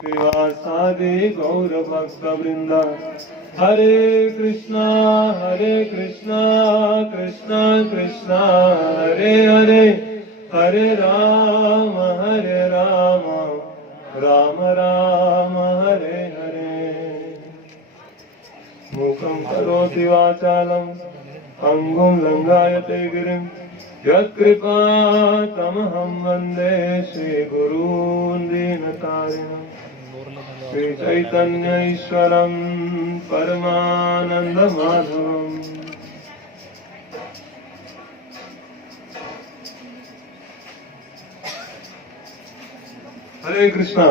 श्रीवासादि गौरभक्तवृन्द हरे कृष्णा कृष्णा कृष्णा हरे हरे हरे राम राम राम हरे हरे मूकं करोति वाचालं अंगुं लंघयते गिरिं यत्कृपातमहं वन्दे श्रीगुरून् दीनतारिणम् श्री चैतन्य ईश्वरं परमानंद माधवम। हरे कृष्णा।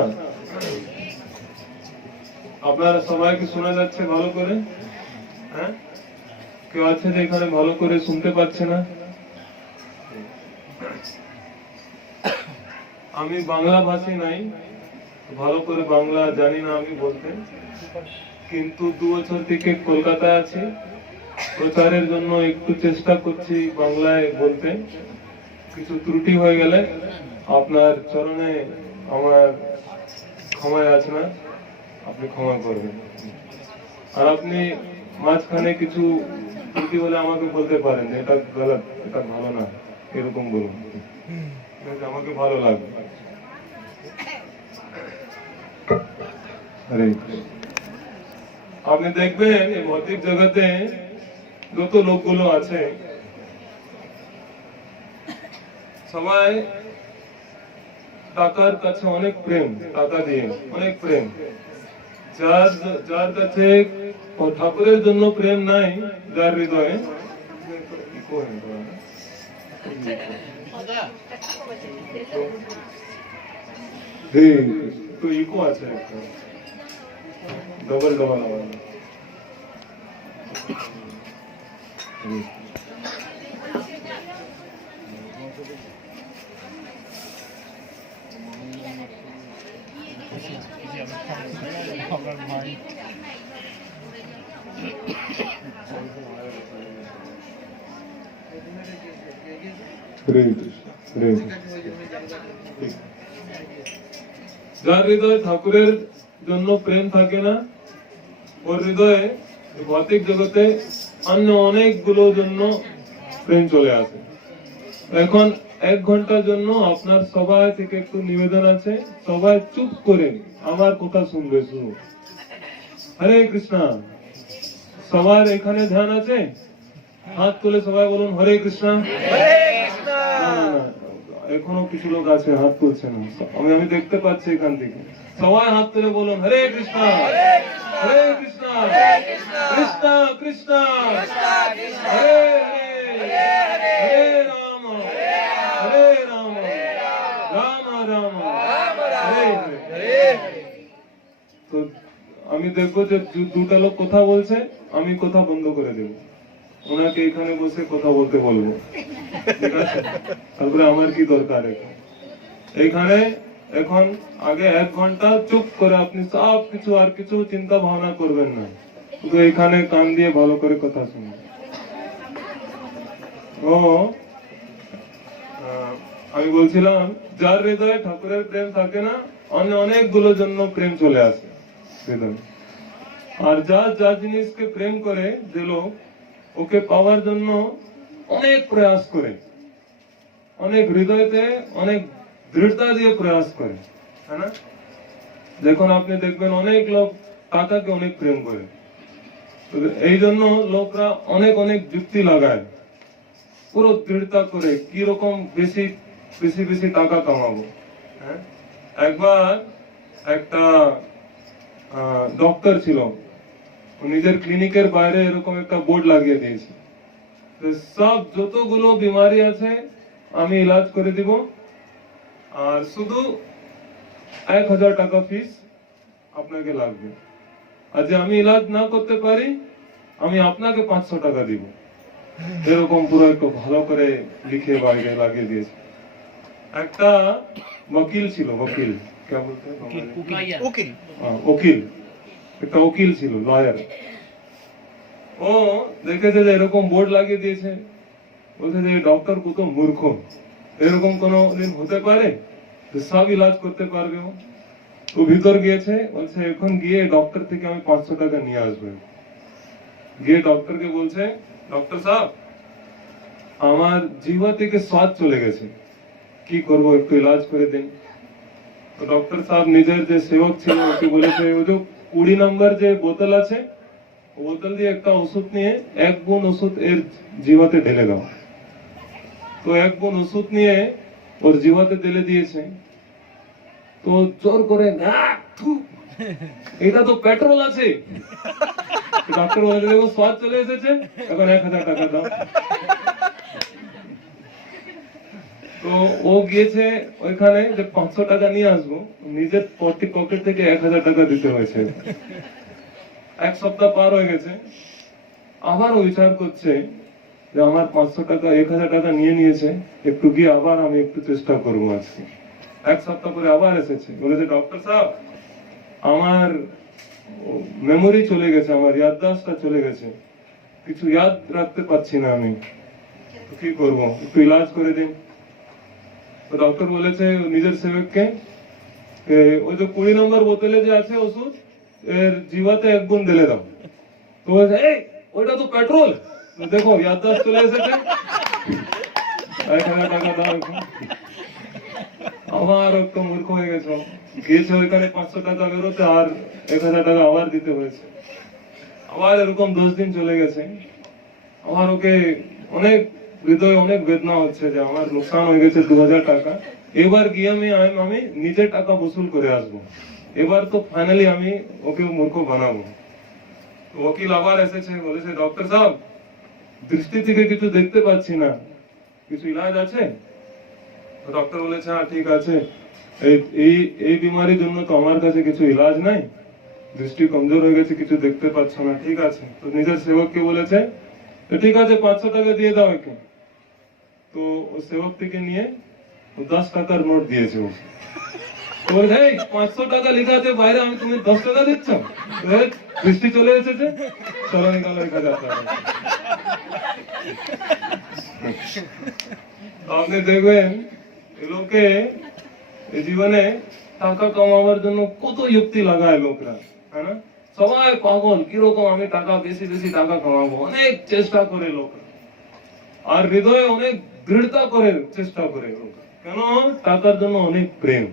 আপনারা সবাই কি শোনা যাচ্ছে ভালো করে? হ্যাঁ, কেউ আছে যে এখানে ভালো করে শুনতে পাচ্ছে না? আমি বাংলা ভাষী নাই, ভালো করে বাংলা জানি না আমি বলতে, কিন্তু 2 বছর থেকে কলকাতায় আছি, প্রচারের জন্য একটু চেষ্টা করছি বাংলায় বলতে। কিছু ত্রুটি হয়ে গেলে আপনার চরণে আমার ক্ষমা যাচনা, আপনি ক্ষমা করবেন। আর আপনি মাঝখানে কিছু ত্রুটি হলে আমাকে বলতে পারেন যে এটা গলত, এটা ভালো না, এরকম বলুন, আমাকে ভালো লাগবে। হরে কৃষ্ণ। আপনি দেখবেন এই ভৌতিক জগতে যত লোকগুলো আছে সবাই টাকার কাছে অনেক প্রেম, টাকা দিয়ে অনেক প্রেম। যার কাছে ঠাকুরের জন্য প্রেম নাই, যার হৃদয়ে তো ইকো আছে, ডবল আওয়াজ। যার হৃদয়ে ঠাকুরের জন্য প্রেম থাকে না, ওর হৃদয়ে ভৌতিক জগতে অন্য অনেকগুলো জন্য প্রেম চলে আসে। এখন 1 ঘন্টার জন্য আপনার সবাই থেকে একটু নিবেদন আছে, সবাই চুপ করে আমার কথা শুনবে শুধু। হরে কৃষ্ণা। সবার এখানে ধ্যান আছে? হাত তুলে সবাই বলুন হরে কৃষ্ণা। এখনো কিছু লোক আছে হাত তুলছে না, আমি দেখতে পাচ্ছি এখান থেকে। সবাই হাত তুলে বলুন হরে কৃষ্ণা হরে কৃষ্ণা কৃষ্ণা কৃষ্ণা হরে হরে হরে রাম রাম রাম হরে হরে। তো আমি দেখবো যে 2টা লোক কথা বলছে, আমি কথা বন্ধ করে দেব, ওনাকে এখানে বসে কথা বলতে বলবো, ঠিক আছে? তারপরে আমার কি দরকার এখানে এখন আগে 1 ঘন্টা চুপ করে আপনি সব কিছু আর কিছু চিন্তা ভাবনা করবেন না, শুধু এখানে কান দিয়ে ভালো করে কথা শুনুন। আমি বলছিলাম যার হৃদয়ে ঠাকুরের প্রেম থাকে না, অনেকগুলো জন্য প্রেম চলে আসে হৃদয়ে। আর যা জিনিসকে প্রেম করে, যে লোক ওকে পাওয়ার জন্য অনেক প্রয়াস করে, অনেক হৃদয়তে অনেক দৃঢ়তা দিয়ে প্রয়াস করে, है ना? দেখুন আপনি দেখবেন অনেক লোক টাকাকে অনেক প্রেম করে, এই জন্য লোকরা অনেক যুক্তি লাগায়, পুরো দৃঢ়তা করে কি রকম বেশি টাকা কামাবো। হ্যাঁ, একবার একটা ডক্টর ছিল, নিজের ক্লিনিকের বাইরে এরকম একটা বোর্ড লাগিয়ে দিয়েছে, সব যতগুলো বিমারি আছে আমি ইলাজ করে দিব, আর শুধু 1000 টাকা ফিস আপনাকে লাগবে, আর যে আমি ইলাজ না করতে পারি আমি আপনাকে 500 টাকা দিব। এরকম পুরো একটু ভালো করে লিখে বাইরে লাগিয়ে দিয়েছে। একটা वकील ছিল, वकील क्या बोलते हैं, वकील একটা वकील ছিল, লয়ার। ও দেখেছে যে এরকম বোর্ড লাগিয়ে দিয়েছে, বলছে যে ডক্টর কত মূর্খ, এরকম কোন দিন হতে পারে যে সব ইলাজ করতে পারবে ও? ও ভিতর গিয়েছে, বলছে এখন গিয়ে ডক্টর থেকে আমি 500 টাকা নিয়ে আসবো। গিয়ে ডক্টরকে বলছে, ডক্টর সাহেব আমার জিহ্বা থেকে স্বাদ চলে গেছে, কি করবো, একটু ইলাজ করে দিন। তো ডক্টর সাহেব নিজের যে সেবক ছিল ওকে বলেছে, ওই যে 20 নম্বর যে বোতল আছে, বোতল দিয়ে একটা ওষুধ নিয়ে 1 বুন ওষুধ এর জিহ্বাতে ঢেলে দাও। তো 1 বুন ওষুধ নিয়ে ওর জিহ্বাতে ঢেলে দিয়েছে। তো জোর করে এটা তো পেট্রোল আছে। ডক্টর বলেছে দেখো স্বাদ চলে এসেছে, এখন 1000 টাকা দাও। তো ও গিয়েছে ওইখানে যে 500 টাকা নিয়ে আসবো, নিজের পকেট থেকে 1000 টাকা দিতে হয়েছে। 1 সপ্তাহ পার হয়ে গেছে, আবার ও বিচার করছে যে আমার 500 টাকা 1000 টাকা নিয়ে নিয়েছে, একটু গিয়ে আবার আমি একটু চেষ্টা করবো আজকে। 1 সপ্তাহ পরে আবার এসেছে, বলেছে ডক্টর সাহেব আমার মেমোরি চলে গেছে, আমার ইয়াদদাশটা চলে গেছে, কিছু ইয়াদ রাখতে পারছি না আমি, তো কি করবো, একটু ইলাজ করে দিন। তো ডক্টর বলেছে নিজের সেবককে ওই যে 20 নম্বর বোতলে যে আছে ওষুধ, এর জিহ্বাতে 1 বুন ঢেলে দাও। তো বলছে এই ওইটা তো পেট্রোল, দেখো ইয়াদদাশত চলে এসেছে, 1000 টাকা দাও। আমার একটু মূর্খ হয়ে গেছে, গিয়েছে ওইখানে 500 টাকা বেরোতে আর 1000 টাকা আবার দিতে হয়েছে। আবার এরকম 10 দিন চলে গেছে, আমার ওকে অনেক হৃদয়ে অনেক বেদনা হচ্ছে যে আমার নুকসান হয়ে গেছে 2000 টাকা। এবার গিয়ে আমি নিজের টাকা বসুল করে আসবো, এবার তো ফাইনালি আমি ওকে মূর্খ বানাবো। ওকিল আবার এসেছে, বলেছে ডক্টর সাহেব দৃষ্টি থেকে কিছু দেখতে পাচ্ছি না, কিছু ইলাজ আছে? ডক্টর বলেছে হ্যাঁ ঠিক আছে, এই বিমারির জন্য তো আমার কাছে কিছু ইলাজ নাই, দৃষ্টি কমজোর হয়ে গেছে, কিছু দেখতে পাচ্ছ না, ঠিক আছে। তো নিজের সেবককে বলেছে ঠিক আছে 500 টাকা দিয়ে দাও একে। তো ও সেবক থেকে নিয়ে 10 টাকার নোট দিয়েছে। ও বলছে 500 টাকা লেখা আছে বাইরে, আমি তুমি 10 টাকা দিচ্ছ, দৃষ্টি চলে এসেছে, চলো নিকালো 1000 টাকা। আপনি দেখবেন লোকে জীবনে টাকা কামাবার জন্য কত যুক্তি লাগায় লোকরা, হ্যাঁ না? সবাই পাগল, কিরকম আমি টাকা বেশি বেশি টাকা কামাবো, অনেক চেষ্টা করে লোকরা, আর হৃদয়ে অনেক দৃঢ়তা করে চেষ্টা করে লোক, কেন? টাকার জন্য অনেক প্রেম।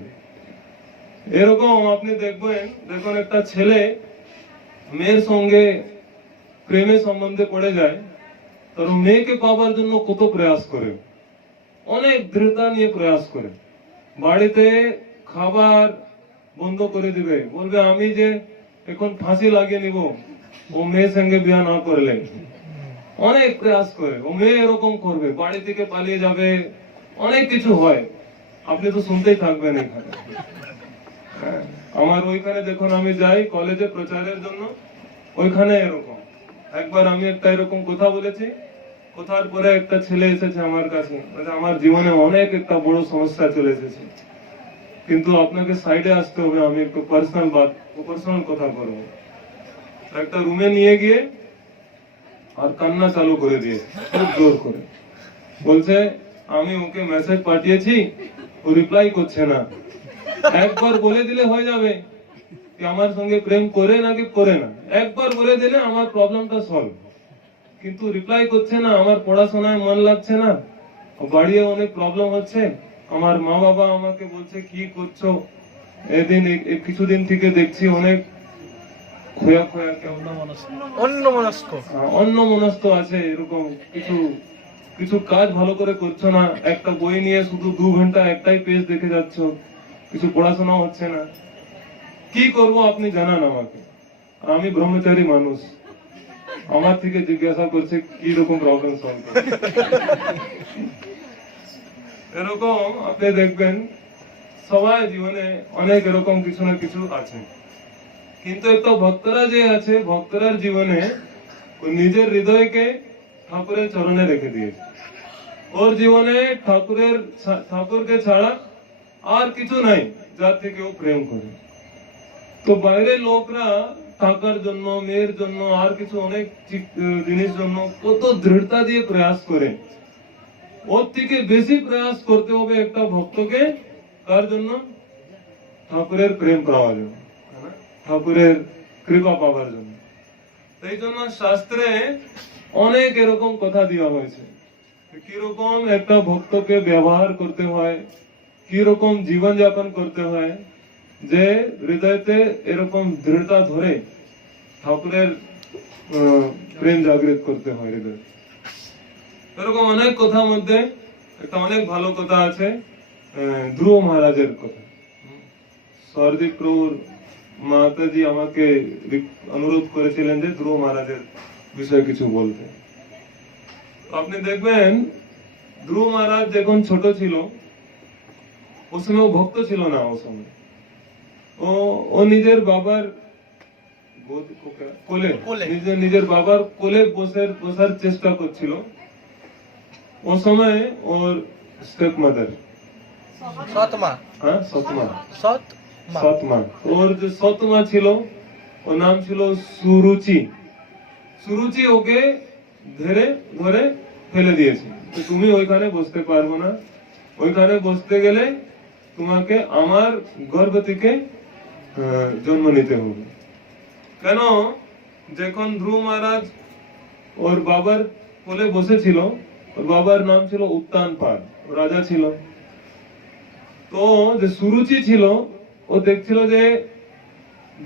এরকম আপনি দেখবেন, দেখুন একটা ছেলে মেয়ের সঙ্গে প্রেমে সম্বন্ধে পড়ে যায়, তার মেয়েকে পাবার জন্য কত প্রয়াস করে, অনেক দৃঢ়তা নিয়ে প্রয়াস করে, বাড়িতে খাবার বন্ধ করে দিবে, বলবে আমি যে এখন ফাঁসি লাগিয়ে নিব ও মেয়ের সঙ্গে বিয়ে না করলে, অনেক প্রয়াস করে। ও মেয়ে এরকম করবে, বাড়ি থেকে পালিয়ে যাবে, অনেক কিছু হয়, আপনি তো শুনতেই থাকবেন এখানে। আমার ওইখানে দেখুন আমি যাই কলেজে প্রচারের জন্য, ওইখানে এরকম একবার আমি একটা এরকম কথা বলেছি, কথার পরে একটা ছেলে এসেছে আমার কাছে, আমার জীবনে অনেক একটা বড় সমস্যা চলে এসেছে, কিন্তু আপনাকে সাইডে আসতে হবে, আমি একটু পার্সোনাল কথা করবো। একটা রুমে নিয়ে গিয়ে আর কান্না চালু করে দিয়ে খুব জোর করে বলছে আমি ওকে মেসেজ পাঠিয়েছি, ও রিপ্লাই করছে না, একবার বলে দিলে হয়ে যাবে কি আমার সঙ্গে প্রেম করে নাকি করে না, একবার বলে দিলে আমার প্রবলেমটা সলভ, কিন্তু রিপ্লাই করছে না, আমার পড়াশোনায় মন লাগছে না, বাড়িতে অনেক প্রবলেম হচ্ছে, আমার মা বাবা আমাকে বলছে কি করছো, এদিন কিছুদিন থেকে দেখছি অনেক অন্যমনস্ক আছে, এরকম কিছু কাজ ভালো করে করছো না, একটা বই নিয়ে শুধু 2 ঘন্টা একটাই পেজ দেখে যাচ্ছ, কিছু পড়াশোনা হচ্ছে না, কি করব আপনি জানান আমাকে, আমি ব্রহ্মচারী মানুষ, আমার থেকে জিজ্ঞাসা করছে কি রকম প্রবলেম সলভ করে। এরকম আপনি দেখবেন সবাই জীবনে অনেক এরকম কিছু না কিছু আছে, কিন্তু একটা ভক্তরা যে আছে, ভক্তরার জীবনে নিজের হৃদয়কে ঠাকুরের চরণে রেখে দিয়েছে, ওর জীবনে ঠাকুরকে ছাড়া আর কিছু নাই যার থেকে ও প্রেম করে। তো বাইরের লোকরা টাকার জন্য, মেয়ের জন্য, আর কিছু অনেক জিনিস জন্য কত দৃঢ়তা দিয়ে প্রয়াস করে, ওর থেকে বেশি প্রয়াস করতে হবে একটা ভক্তকে, কার জন্য? ঠাকুরের প্রেম পাওয়ার জন্য, ঠাকুরের কৃপা পাওয়ার জন্য। এই জন্য শাস্ত্রে অনেক এরকম কথা দেওয়া হয়েছে কিরকম একটা ভক্তকে ব্যবহার করতে হয়, কিরকম জীবন যাপন করতে হয়, যে হৃদয়তে এরকম দৃঢ়তা ধরে ঠাকুরের প্রেম জাগৃত করতে হয় হৃদয়। এরকম অনেক কথার মধ্যে একটা অনেক ভালো কথা আছে ধ্রুব মহারাজের কথা। সর্দিক প্রভুর মাতাজি আমাকে অনুরোধ করেছিলেন যে ধ্রুব মহারাজের বিষয়ে কিছু বলতে। আপনি দেখবেন ধ্রুব মহারাজ যখন ছোট ছিল ও সময় ও ভক্ত ছিল না, ও সময় ও নিজের বাবার কোলে নিজের বাবার কোলে বসার চেষ্টা করছিল। ও সময় ওর স্টেপ মাদার সৎমা ওর যে সৎমা ছিল ওর নাম ছিল সুরুচি। সুরুচি ওকে ধরে ফেলে দিয়েছে, তুমি ওইখানে বসতে পারবো না, ওইখানে বসতে গেলে তোমাকে আমার গর্ভ থেকে জন্ম নিতে হবে। কেন? যখন ধ্রুব মহারাজ ওর বাবার কোলে বসেছিল, ওর বাবার নাম ছিল উত্তানপাদ, রাজা ছিল। তো যে সুরুচি ছিল ও দেখছিল যে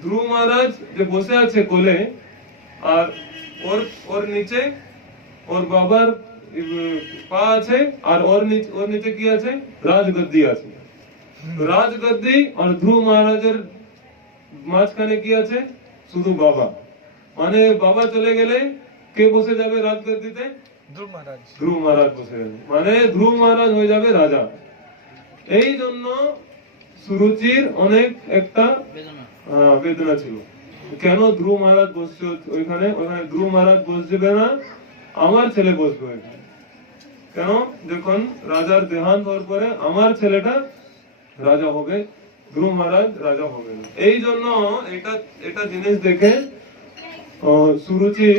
ধ্রুব মহারাজ যে বসে আছে কোলে, আর ওর নিচে ওর বাবার পা আছে, আর ওর নিচে কি আছে? রাজগদ্দি আছে। রাজগদ্দি আর ধ্রুব মহারাজের মাঝখানে কি আছে? শুধু বাবা। মানে বাবা চলে গেলে কে বসে যাবে রাজগদ্দিতে? ধ্রুব মহারাজ বসে যাবে, মানে ধ্রুব মহারাজ হয়ে যাবে রাজা। এই জন্য সুরুচির অনেক একটা বেদনা ছিল, কেন ধ্রুব মহারাজ বসছে ওইখানে ধ্রুব মহারাজ বসবে না, আমার ছেলে বসবে ওইখানে। কেন? যখন রাজার দেহান্ত হওয়ার পরে আমার ছেলেটা রাজা হবে, ধ্রুব মহারাজ রাজা হবে না। এই জন্য এটা জিনিস দেখে সুরুচি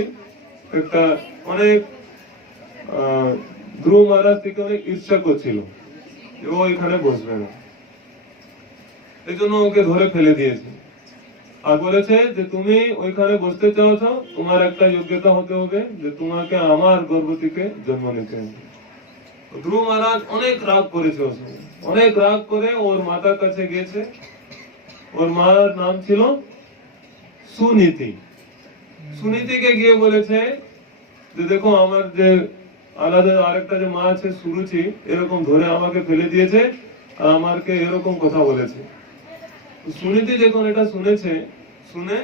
একটা অনেক ধ্রুব মহারাজ থেকে অনেক ঈর্ষা করছিল, ও এখানে বসবে না। এই জন্য ওকে ধরে ফেলে দিয়েছে আর বলেছে যে তুমি ওইখানে বসতে চাওছো, তোমার একটা যোগ্যতা হতে হবে যে তোমাকে আমার গর্ভ থেকে জন্ম নিতে হবে। ধ্রুব মহারাজ অনেক রাগ করেছে, অনেক রাগ করে ওর মাতার কাছে গেছে। ওর মার নাম ছিল সুনীতি। সুনীতিকে গিয়ে বলেছে যে দেখো আমার যে আলাদা আরেকটা যে মা আছে সুরুচি, এরকম ধরে আমাকে ফেলে দিয়েছে আর আমাকে এরকম কথা বলেছে। সুনীতি যখন এটা শুনে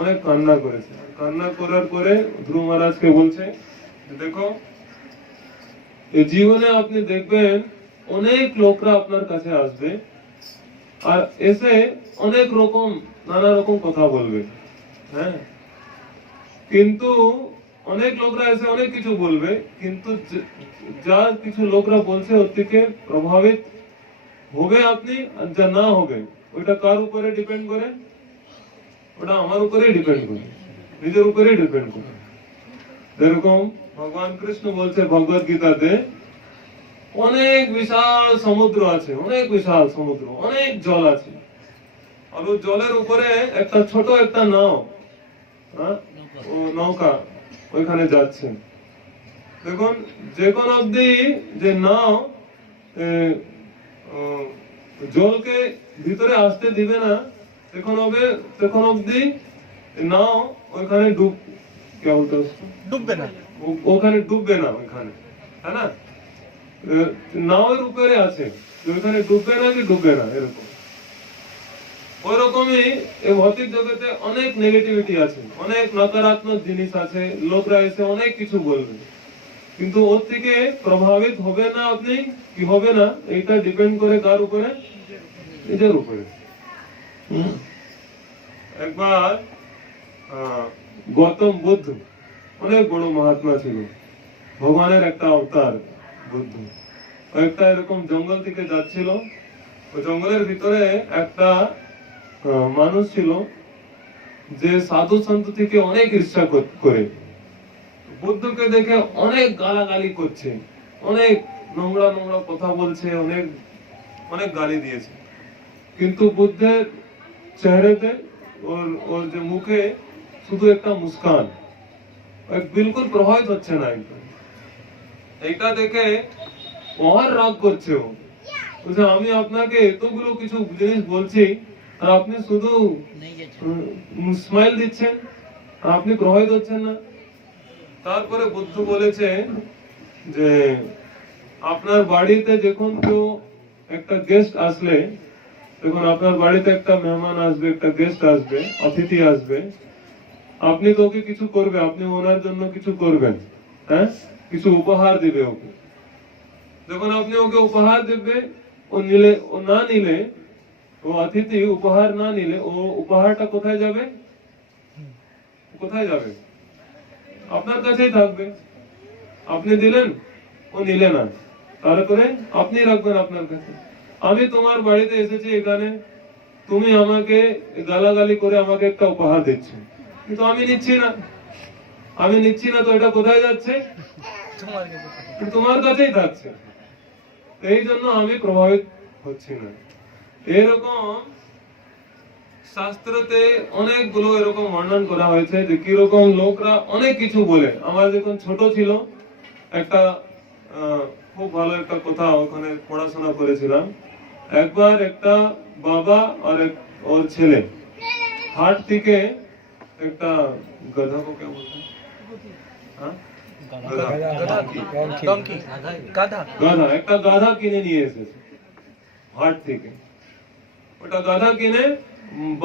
অনেক কান্না করেছে। কান্না করার পরে ধ্রুব মহারাজকে বলছে দেখো এই জীবনে আপনি দেখবেন অনেক লোকরা আপনার কাছে আসবে আর এসে অনেক রকম নানা রকম কথা বলবে, হ্যাঁ, কিন্তু অনেক লোকরা এসে অনেক কিছু বলবে, কিন্তু যা কিছু লোকরা বলছে ওর থেকে প্রভাবিত হবে আপনি, আর যা না হবে ওইটা কার উপরে ডিপেন্ড করে? ওটা আমার উপরে ডিপেন্ড করে, নিজের উপরে ডিপেন্ড করে। যেরকম ভগবান কৃষ্ণ বলছে ভগবত গীতাতে অনেক বিশাল সমুদ্র আছে, অনেক বিশাল সমুদ্র, অনেক জল আছে, আর ওই জলের উপরে একটা ছোট একটা নাও, নৌকা ওইখানে যাচ্ছে। দেখুন যখন অব্দি যে নাও জলকে ভিতরে আসতে দিবে না, তখন অব্দি নাও ওইখানে ডুববে না, ওখানে ডুববে না, ওইখানে, হ্যাঁ না, নাওয়ের উপরে আছে, ওইখানে ডুববে না কি ডুববে না, এরকম। ওইরকমই এই ভৌতিক জগতে অনেক নেগেটিভিটি আছে, অনেক নকারাত্মক জিনিস আছে, লোকরা এসে অনেক কিছু বলবে, কিন্তু ওর থেকে প্রভাবিত হবে না আপনি কি হবে না, এটা ডিপেন্ড করে কার উপরে? নিজের উপরে। একবার গৌতম বুদ্ধ অনেক বড় মহাত্মা ছিল, ভগবানের একটা অবতার বুদ্ধ। একটা এরকম জঙ্গল থেকে যাচ্ছিল, ওই জঙ্গলের ভিতরে একটা মানুষ ছিল যে সাধু সন্ত থেকে অনেক ঈর্ষা করে, বুদ্ধকে দেখে অনেক গালাগালি করছে, অনেক নোংরা নোংরা কথা বলছে, অনেক গালি দিয়েছে। কিন্তু বুদ্ধের চেহারাতে ওর যে মুখে শুধু একটা মুস্কান, বিলকুল প্রভাবিত হচ্ছে না একদম। এটা দেখে মহান রাগ করছে ও, বলছে আমি আপনাকে এতগুলো কিছু জিনিস বলছি আর আপনি শুধু স্মাইল দিচ্ছেন, আর আপনি প্রভাবিত হচ্ছেন না। তারপরে বুদ্ধ বলেছে যে আপনার বাড়িতে যখন কেউ একটা গেস্ট আসলে, যখন আপনার বাড়িতে একটা মেহমান আসবে, একটা গেস্ট আসবে, অতিথি আসবে, আপনি তো ওকে কিছু করবে, আপনি ওনার জন্য কিছু করবেন, হ্যাঁ, কিছু উপহার দিবে ওকে। যখন আপনি ওকে উপহার দেবে, ও নিলে, ও না নিলে, ও অতিথি উপহার না নিলে, ও উপহারটা কোথায় যাবে? কোথায় যাবে? আপনার কাছেই থাকবে। আপনি দিলেন, ও নিলে না, তারপরে আপনি রাখবেন আপনার কাছে। আমি তোমার বাড়িতে এসেছি এখানে, তুমি আমাকে গালাগালি করে আমাকে একটা উপহার দিচ্ছ, কিন্তু আমি নিচ্ছি না। আমি নিচ্ছি না, তো এটা কোথায় যাচ্ছে? তোমার কাছেই থাকছে। এই জন্য আমি প্রভাবিত হচ্ছি না। এরকম শাস্ত্রতে অনেকগুলো এরকম বর্ণন করা হয়েছে যে কিরকম লোকরা অনেক কিছু বলে। আমার যখন ছোট ছিল, একটা খুব ভালো একটা কথা ওখানে পড়াশোনা করেছিলাম। একবার একটা বাবা আর ওর ছেলে হাট থেকে একটা গাধাকে কে বলতে, হ্যাঁ, গাধা, একটা গাধা কিনে নিয়ে এসেছে হাট থেকে। ওটা গাধা কিনে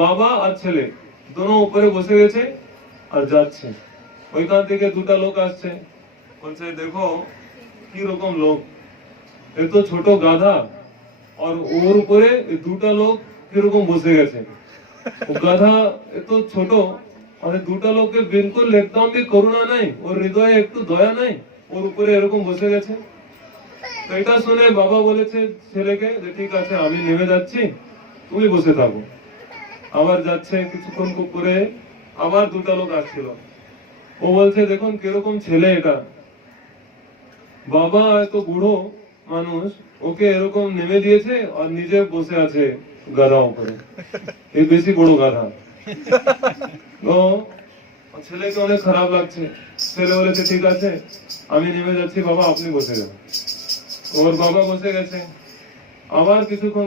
বাবা আর ছেলে দোনো উপরে বসে গেছে আর যাচ্ছে। ওইখান থেকে দুটা লোক আসছে, বলছে দেখো কি রকম লোক, এত ছোট গাধা আর ওর উপরে দুটা লোক কিরকম বসে গেছে। গাধা এত ছোট, মানে দুটা লোকের বিলকুল একদম भी করুণা নাই, ওর হৃদয়ে একটু দয়া নাই, ওর উপরে এরকম বসে গেছে। এটা শুনে বাবা বলেছে ছেলেকে যে ঠিক আছে আমি নেমে যাচ্ছি, তুমি বসে থাকো। আবার যাচ্ছে, কিছুক্ষণ পরে আবার দুটা লোক আসছিল। ও বলছে দেখুন কিরকম ছেলে এটা, বাবা এত বুড়ো মানুষ ওকে এরকম নেমে দিয়েছে আর নিজে বসে আছে গাধা উপরে, এই বেশি বড় গাধা। তো ছেলেকে অনেক খারাপ লাগছে। ছেলে বলেছে ঠিক আছে আমি নেমে যাচ্ছি বাবা, আপনি বসে যান। ওর বাবা বসে গেছে। আবার কিছুক্ষণ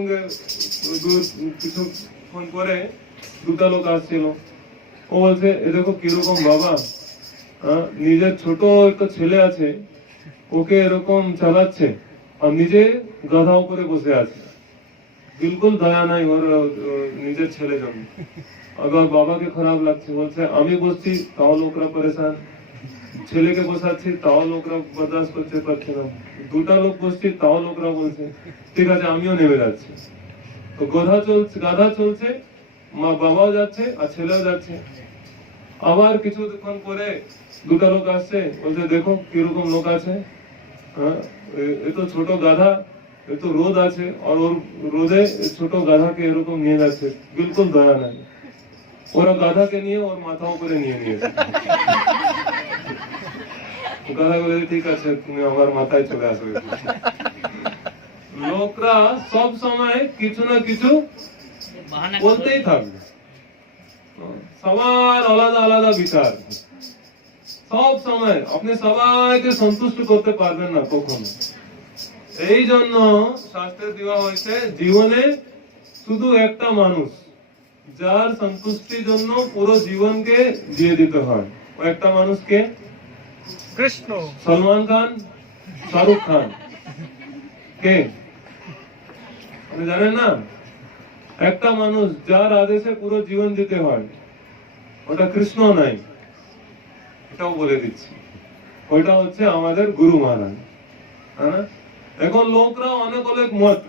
পরে দুটা লোক আসছিল। ও বলছে এ দেখো কিরকম বাবা, নিজের ছোট একটা ছেলে আছে ওকে এরকম চালাচ্ছে আর নিজে গাধা উপরে বসে আছে, বিলকুল দয়া নাই ওর নিজের ছেলে জন্য। আবার বাবাকে খারাপ লাগছে, বলছে আমি বসছি তাও লোকরা পরেশান, ছেলেকে বসাচ্ছি তাও লোকরা বরদাস্ত করতে পারছে না, দুটা লোক বসছি তাও লোকরা বলছে ঠিক আছে আমিও নেমে যাচ্ছি। তো গাধা চলছে, মা বাবাও যাচ্ছে আর ছেলেও যাচ্ছে। আবার কিছুক্ষণ পরে দুটা লোক আসছে, বলছে দেখো কিরকম লোক আছে, এ তো ছোট গাধা, এ তো রোদ আছে আর ওর রোদে ছোট গাধাকে এরকম নিয়ে যাচ্ছে, বিলকুল দয়া নাই। ওরা গাধাকে নিয়ে ওর মাথা উপরে নিয়ে নিয়েছে। গাধা বলে ঠিক আছে তুমি আমার মাথায় চলে আসবে। লোকরা সব সময় কিছু না কিছু বলতেই থাকবে, সবার আলাদা আলাদা বিচার। সব সময় আপনি সবাইকে সন্তুষ্ট করতে পারবেন না কখনো। এই জন্য শাস্ত্রে দেওয়া হয়েছে জীবনে শুধু একটা মানুষ যার সন্তুষ্টির জন্য পুরো জীবনকে দিয়ে দিতে হয়। ও একটা মানুষকে কৃষ্ণ, সলমান খান, শাহরুখ খান, কে আপনি জানেন না? একটা মানুষ যার আদেশে পুরো জীবন দিতে হয়, ওটা কৃষ্ণ নাই, এটাও বলে দিচ্ছি। ওইটা হচ্ছে আমাদের গুরু মহারাজ। হ্যাঁ, এখন লোকরা অনেক অনেক মত,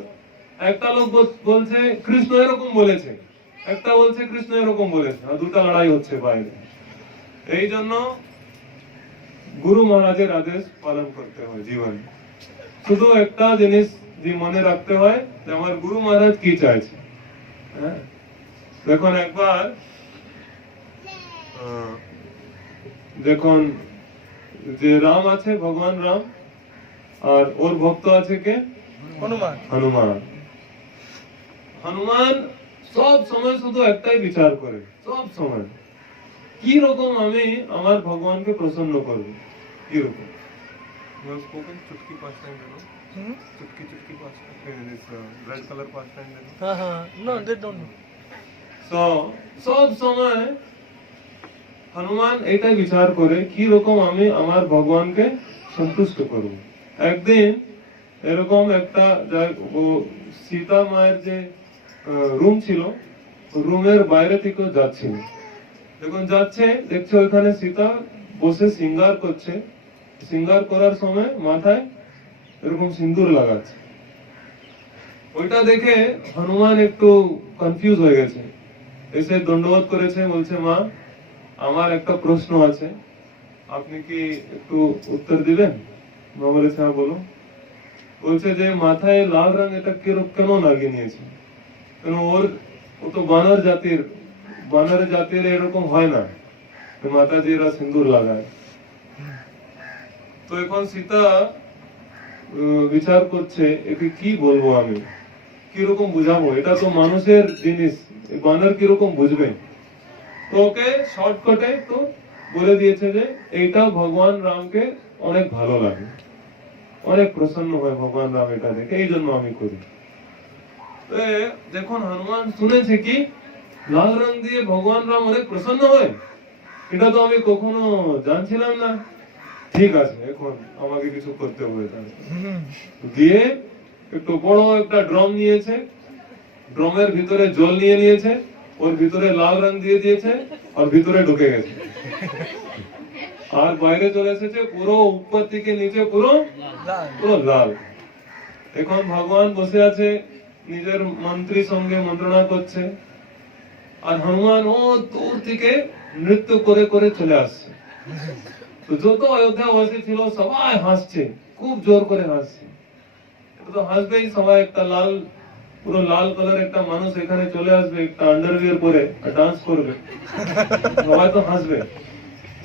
একটা লোক বলছে কৃষ্ণ এরকম বলেছে, একটা বলছে কৃষ্ণ এরকম বলেছে, আর দুটা লড়াই হচ্ছে বাইরে। এই জন্য গুরু মহারাজের আদেশ পালন করতে হয় জীবনে। শুধু একটা জিনিস যে মনে রাখতে হয় যে আমার গুরু মহারাজ কি চাইছে। হ্যাঁ, দেখুন একবার দেখুন যে রাম আছে, ভগবান রাম, আর ওর ভক্ত আছে কে? হনুমান। হনুমান সব সময় শুধু একটাই বিচার করে, সব সময় কি রকম আমি আমার ভগবানকে প্রসন্ন করব, কি রকম। You have spoken चुटकी 5 times, you know? चुटकी चुटकी 5 times. This red color 5 times, you know? No, they don't. So, সব সময় হনুমান এটাই বিচার করে কি রকম আমি আমার ভগবানকে সন্তুষ্ট করব। একদিন এরকম একটা ও সীতা মায়ের যে রুম ছিল, রুমের বাইরে থেকে যাচ্ছিল, যখন যাচ্ছে দেখছে ওইখানে সীতা বসে সিঙ্গার করছে, সিঙ্গার করার সময় মাথায় এরকম সিন্দুর লাগাচ্ছে। ওইটা দেখে হনুমান একটু কনফিউজ হয়ে গেছে, এসে দণ্ডবোধ করেছে, বলছে মা আমার একটা প্রশ্ন আছে, আপনি কি একটু উত্তর দিবেন? মা বলেছে হ্যাঁ বলো। বলছে যে মাথায় লাল রং এটা কেন লাগিয়ে নিয়েছে, কেন ও তো বানর জাতির এরকম হয় না, মাতাজিরা সিন্দুর লাগায়। তো এখন সীতা বিচার করছে একে কি বলবো, আমি কিরকম বুঝাবো, এটা তো মানুষের জিনিস, বানর কিরকম বুঝবে। তো ওকে শর্টকাটে তো বলে দিয়েছে যে এইটা ভগবান রামকে অনেক ভালো লাগে, অনেক প্রসন্ন হয় ভগবান রাম এটা দেখে, এই জন্য আমি করি। যখন হনুমান শুনেছে কি লাল রং দিয়ে ভগবান রাম অনেক প্রসন্ন হয়, এটা তো আমি কখনো জানছিলাম না, ঠিক আছে এখন আমাকে কিছু করতে হবে। দিয়ে একটু বড় একটা ড্রাম নিয়েছে, ড্রামের ভিতরে জল নিয়েছে, ওর ভিতরে লাল রং দিয়ে দিয়েছে, আর ভিতরে ঢুকে গেছে, আর বাইরে চলে এসেছে পুরো উপর থেকে নিচে পুরো লাল। এখন ভগবান বসে আছে, নিজের মন্ত্রীর সঙ্গে মন্ত্রণা করছে, আর হনুমান ও দূর থেকে নৃত্য করে করে চলে আসছে। তো যত অযোধ্যাবাসী ছিল সবাই হাসছে, খুব জোর করে হাসছে। এটা তো হাসবেই সবাই, একটা পুরো লাল কালার একটা মানুষ এখানে চলে আসবে, একটা আন্ডারওয়্যার পরে ডান্স করবে, সবাই তো হাসবে।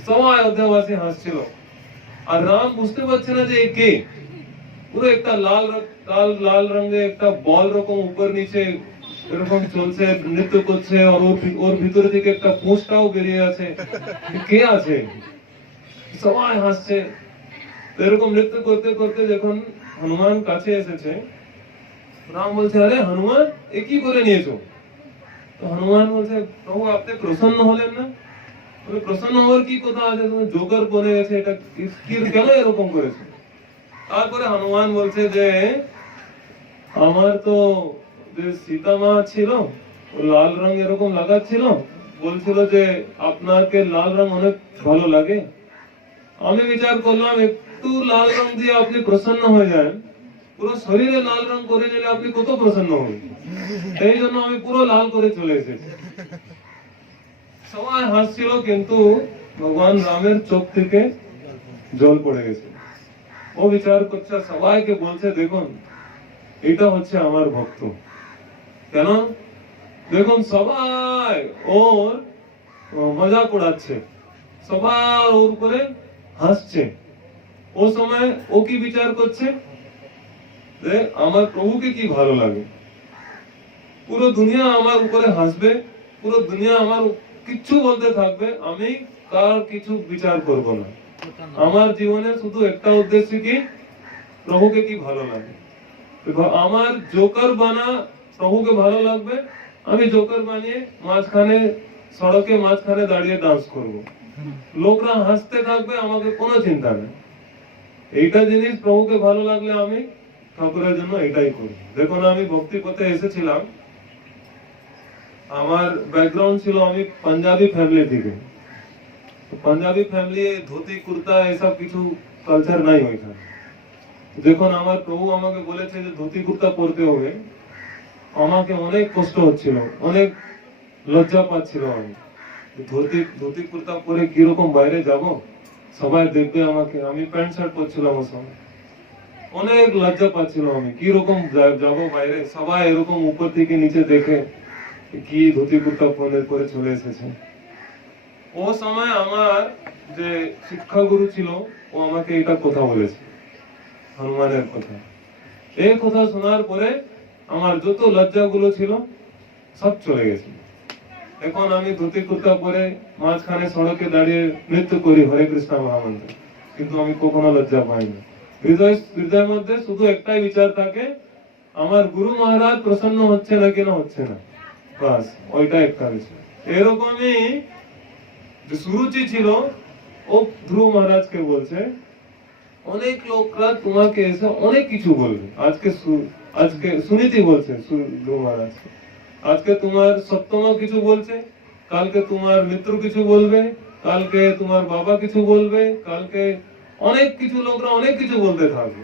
সবাই অযোধ্যাবাসী হাসছিল, আর রাম বুঝতে পারছে না যে কে, পুরো একটা লাল রঙের একটা বল রকম উপর নিচে এরকম চলছে, নৃত্য করছে, আর ওর ভিতরে থেকে একটা পুঁছটাও বেরিয়ে আছে, কে আছে, সবাই হাসছে। এরকম নৃত্য করতে করতে যখন হনুমান কাছে এসেছে, রাম বলছে আরে হনুমান এ কি করে নিয়েছো? তো হনুমান বলছে প্রভু আপনি প্রসন্ন হলেন না? প্রসন্ন হওয়ার কি কথা আছে, তুমি জোকার বনে গেছে, এটা কেন এরকম করেছো? তারপরে হনুমান বলছে যে আমার তো যে সীতা মা ছিল লাল রং এরকম লাগাচ্ছিল, বলছিল যে আপনাকে লাল রং অনেক ভালো লাগে, আমি বিচার করলাম একটু লাল রং দিয়ে আপনি প্রসন্ন হয়ে যান, পুরো শরীরে লাল রং করে নিলে আপনি কত প্রসন্ন হবেন, এই জন্য আমি পুরো লাল করে চলে এসেছি। সবাই হাসছিল, কিন্তু ভগবান রামের চোখ থেকে জল পড়ে গেছে। ও বিচার করছে, সবাইকে বলছে দেখুন এটা হচ্ছে আমার ভক্ত। কেন? দেখুন সবাই ওর মজাক উড়াচ্ছে, সবাই ওর উপরে হাসছে। ও সময় ও কি বিচার করছে যে আমার প্রভুকে কি ভালো লাগে, পুরো দুনিয়া আমার উপরে হাসবে, পুরো দুনিয়া আমার কিচ্ছু বলতে থাকবে, আমি কার কিছু বিচার করব না, আমার জীবনে শুধু একটা উদ্দেশ্য কি প্রভুকে কি ভালো লাগে। আমার জোকার বানা প্রভুকে ভালো লাগবে, আমি জোকার বানিয়ে মাঝখানে সড়কে মাঝখানে দাঁড়িয়ে ডান্স করব, লোকরা হাসতে থাকবে, আমাকে কোনো চিন্তা নেই। এইটা জিনিস প্রভুকে ভালো লাগলে আমি ঠাকুরের জন্য এটাই করি। দেখুন আমি ভক্তি পথে এসেছিলাম, আমার ব্যাকগ্রাউন্ড ছিল আমি পাঞ্জাবি ফ্যামিলি থেকে, পাঞ্জাবি ফ্যামিলি ধুতি কুর্তা এসব কিছু কালচার নাই ওইখানে। যখন আমার প্রভু আমাকে বলেছে যে ধুতি কুর্তা পরতে হবে, আমাকে অনেক কষ্ট হচ্ছিল, অনেক লজ্জা পাচ্ছিল, আমি ধুতি কুর্তা পরে কিরকম বাইরে যাব, সবাই দেখবে আমাকে, আমি প্যান্ট শার্ট পরছিলাম ওর সময়, অনেক লজ্জা পাচ্ছিল, আমি কিরকম যাব বাইরে, সবাই এরকম উপর থেকে নিচে দেখে কি ধুতি কুর্তা পরে চলে এসেছে। ও সময় আমার যে শিক্ষা গুরু ছিল ও আমাকে এটা কথা বলেছে, হনুমানের কথা। এই কথা শোনার পরে আমার যত লজ্জাগুলো ছিল সব চলে গেছে। এখন আমি ধুতি কুর্তা পরে মাঝখানে সড়কে দাঁড়িয়ে নৃত্য করি হরে কৃষ্ণ মহামন্ত্র, কিন্তু আমি কখনো লজ্জা পাই না। হৃদয়ের মধ্যে শুধু একটাই বিচার থাকে, আমার গুরু মহারাজ প্রসন্ন হচ্ছে না কেন হচ্ছে না, বাস ওইটা একটা বিষয়। এরকমই যে সুরুচি ছিল, ও ধ্রুব মহারাজকে বলছে অনেক লোকরা তোমাকে এসে অনেক কিছু বলবে। আজকে সুনীতি বলছে ধ্রুব মহারাজকে, আজকে তোমার সপ্তমা কিছু বলছে, কালকে তোমার মিত্র কিছু বলবে, কালকে তোমার বাবা কিছু বলবে, কালকে অনেক কিছু লোকরা অনেক কিছু বলতে থাকবে,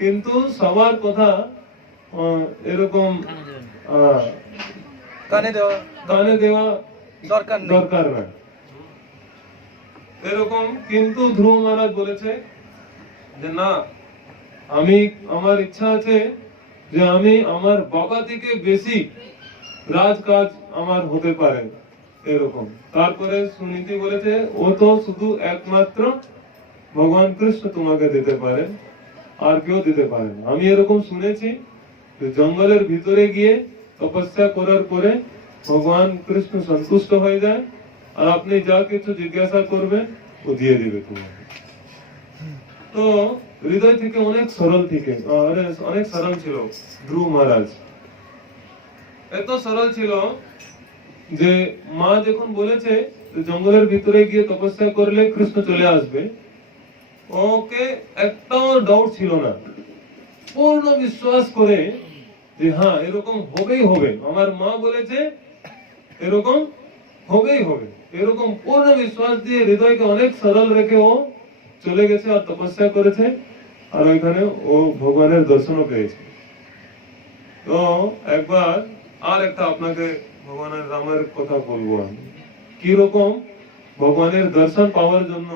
কিন্তু সবার কথা এরকম কানে দেওয়া দরকার না এরকম। কিন্তু ধ্রুব মহারাজ বলেছে যে না, আমার ইচ্ছা আছে যে আমি আমার বাবা থেকে বেশি রাজকাজ আমার হতে পারে এরকম। তারপরে সুনীতি বলেছে ও তো শুধু একমাত্র ভগবান কৃষ্ণ তোমাকে দিতে পারে, আর কেউ দিতে পারে না। আমি এরকম শুনেছি যে জঙ্গলের ভিতরে গিয়ে তপস্যা করার পরে ভগবান কৃষ্ণ সন্তুষ্ট হয়ে যায়, আর আপনি যা কিছু জিজ্ঞাসা করবেন ও দিয়ে দিবে তোমাকে। তো হৃদয় থেকে অনেক সরল ছিল ধ্রুব মহারাজ। এত সরল ছিল যে মা যখন বলেছে জঙ্গলের ভিতরে গিয়ে তপস্যা করলে কৃষ্ণ চলে আসবে, ওকে একটাও ডাউট ছিল না, পূর্ণ বিশ্বাস করে যে হ্যাঁ এরকম হবেই হবে, আমার মা বলেছে এরকম হবেই হবে, এরকম পূর্ণ বিশ্বাস দিয়ে হৃদয়কে অনেক সরল রেখে ও চলে গেছে আর তপস্যা করেছে, আর ওইখানে ও ভগবানের দর্শনও পেয়েছে। তো একবার আর একটা আপনাকে ভগবানের রামের কথা বলবো আমি, কি রকম ভগবানের দর্শন পাওয়ার জন্য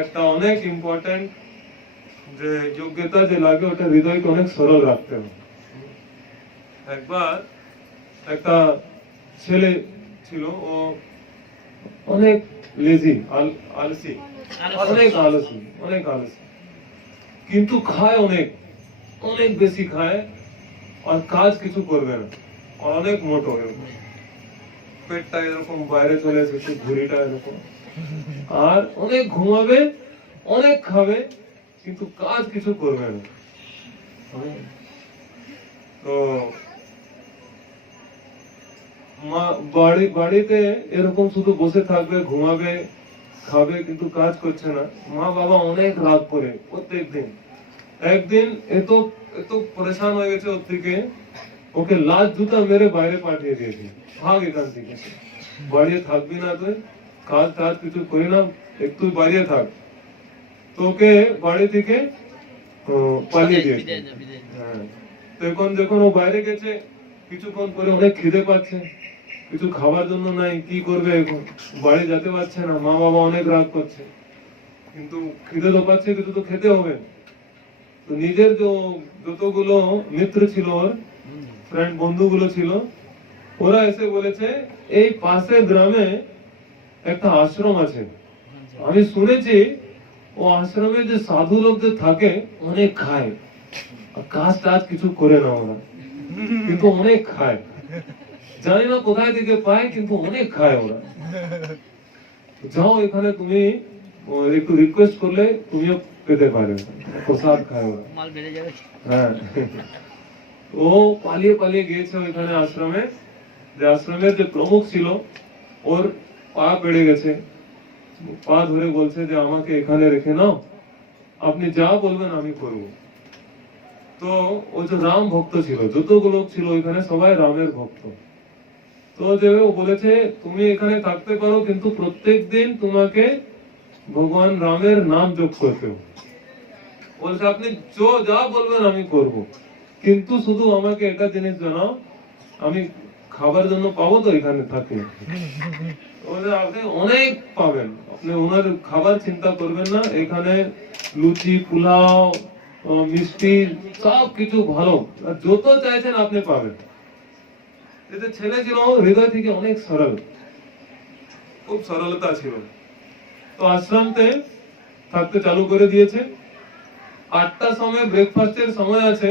একটা অনেক ইম্পর্টেন্ট যে যোগ্যতা যে লাগে, ওটা হৃদয়কে অনেক সরল রাখতে হবে। একবার একটা ছেলে ছিল, ও অনেক লেজি, আলসি, অনেক আলসি, কিন্তু খায় অনেক বেশি খায়, আর কাজ কিছু করবে না, অনেক মোটো, পেটটা এরকম বাইরে চলে এসেছে, ভুঁড়িটা এরকম, আর অনেক ঘুমাবে, অনেক খাবে, কিন্তু কাজ কিছু করবে না। তো বাড়িতে এরকম শুধু বসে থাকবে, ঘুমাবে, খাবে, কিন্তু কাজ করছে না। মা বাবা অনেক রাগ করে প্রত্যেক দিন। একদিন এত পরেশান হয়ে গেছে ওর থেকে, ওকে লাত জুতা মেরে বাইরে পাঠিয়ে দিয়েছে, ভাগ এখান থেকে, বাড়িয়ে থাকবি না, তুই কাজ কিছু করি না, একটু বাড়িয়ে থাক। তো ওকে বাড়ি থেকে পালিয়ে দিয়েছে। হ্যাঁ, এখন যখন ও বাইরে গেছে, কিছুক্ষণ পরে অনেক খিদে পাচ্ছে, কিছু খাবার জন্য নাই, কি করবে এখন, বাড়ি যেতে পারছে না, মা বাবা অনেক রাগ করছে, কিন্তু খিদে তো পাচ্ছে, কিছু তো খেতে হবে। তো নিজের যতগুলো মিত্র ছিল, ওর ফ্রেন্ড বন্ধুগুলো ছিল, ওরা এসে বলেছে এই পাশের গ্রামে একটা আশ্রম আছে, আমি শুনেছি ও আশ্রমে যে সাধু লোকদের থাকে অনেক খায়, কাজ টাজ কিছু করে না ওরা, কিন্তু অনেক খায়, জানি না কোথায় থেকে পায়, কিন্তু অনেক খায় ওরা। যাও এখানে, তুমি একটু রিকোয়েস্ট করলে তুমিও পেতে পারে, প্রসাদ খায় ওরা। হ্যাঁ, ও পালিয়ে গিয়েছে ওইখানে আশ্রমে, যে আশ্রমের যে প্রমুখ ছিল ওর পা বেড়ে গেছে, পা ধরে বলছে যে আমাকে এখানে রেখে নাও, আপনি যা বলবেন আমি করব। তো ও যে রাম ভক্ত ছিল, যতগুলো ছিল ওইখানে সবাই রামের ভক্ত। তো যে ও বলেছে তুমি এখানে থাকতে পারো, কিন্তু প্রত্যেক দিন তোমাকে ভগবান রামের নাম জপ করতে হবে। বলছে আপনি যা বলবেন আমি করব, কিন্তু শুধু আমাকে একটা জিনিস জানাও, আমি খাবার জন্য পাবো তো এখানে থাকলে। আপনি অনেক পাবেন, আপনি ওনার খাবার চিন্তা করবেন না, এখানে লুচি, পোলাও, মিষ্টি সব কিছু ভালো, যত চাইছেন আপনি পাবেন। এতে ছেলে ছিল হৃদয় থেকে অনেক সরল, খুব সরলতা ছিল। তো আশ্রমতে থাকতে চালু করে দিয়েছে। 8টার সময় ব্রেকফাস্টের সময় আছে,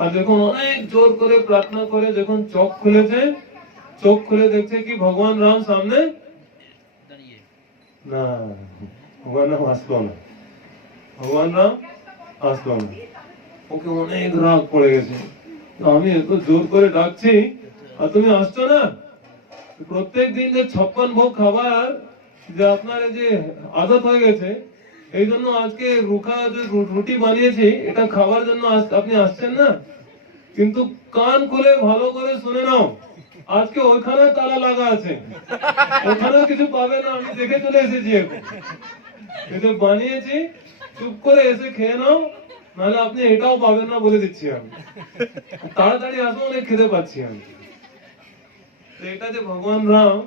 আর যখন অনেক জোর করে প্রার্থনা করে যখন চোখ খুলেছে, চোখ খুলে দেখছে কি ভগবান রাম সামনে না, ভগবান রাম আসলো না, ভগবান রাম আসলো না। ওকে অনেক রাগ পড়ে গেছে, আমি এত জোর করে ডাকছি আর তুমি আসছো না। প্রত্যেক দিন যে 56 ভোগ খাবার যে আপনার যে আদত হয়ে গেছে, এই জন্য আজকে রুখা যে রুটি বানিয়েছি এটা খাবার জন্য আপনি আসছেন না। কিন্তু কান খুলে ভালো করে শুনে নাও, আজকে ওইখানে তালা লাগা আছে, ওখানেও কিছু পাবে না, আমি দেখে চলে এসেছি। এখন এটা বানিয়েছি, চুপ করে এসে খেয়ে নাও, নাহলে আপনি এটাও পাবেন না বলে দিচ্ছি আমি। তাড়াতাড়ি আসো, অনেক খেতে পাচ্ছি আমি। এটা যে ভগবান রাম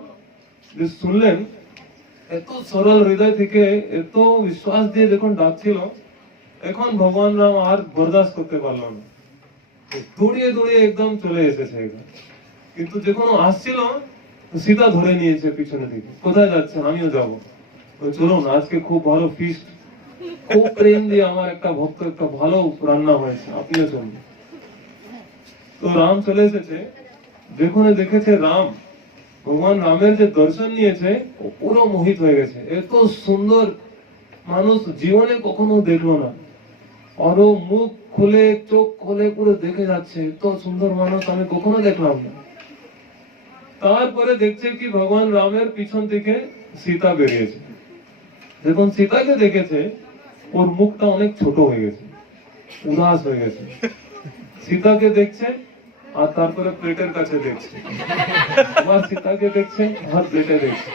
যে শুনলেন, এত সরল হৃদয় থেকে এত বিশ্বাস দিয়ে যখন ডাকছিল, এখন ভগবান রাম আর বরদাস্ত করতে পারলো না, দৌড়িয়ে দৌড়িয়ে একদম চলে এসেছে। কিন্তু যখন আসছিল সীতা ধরে নিয়েছে পিছনে দিকে, কোথায় যাচ্ছেন? আমিও যাবো, চলুন আজকে খুব ভালো ফিস্ট, খুব প্রেম দিয়ে আমার একটা ভক্ত একটা ভালো রান্না হয়েছে, আপনিও চলুন। তো রাম চলে এসেছে, যেখানে দেখেছে রাম, ভগবান রামের যে দর্শন নিয়েছে ও পুরো মোহিত হয়ে গেছে। এত সুন্দর মানুষ জীবনে কখনো দেখলো না, আরো মুখ খুলে চোখ খুলে পুরো দেখে যাচ্ছে, এত সুন্দর মানুষ আমি কখনো দেখলাম না। তারপরে দেখছে কি ভগবান রামের পিছন থেকে সীতা বেরিয়েছে। যখন সীতাকে দেখেছে, ওর মুখটা অনেক ছোট হয়ে গেছে, উদাস হয়ে গেছে। সীতাকে দেখছে আর তারপরে প্লেটের কাছে দেখছে, আবার সীতাকে দেখছে আর প্লেটে দেখছে।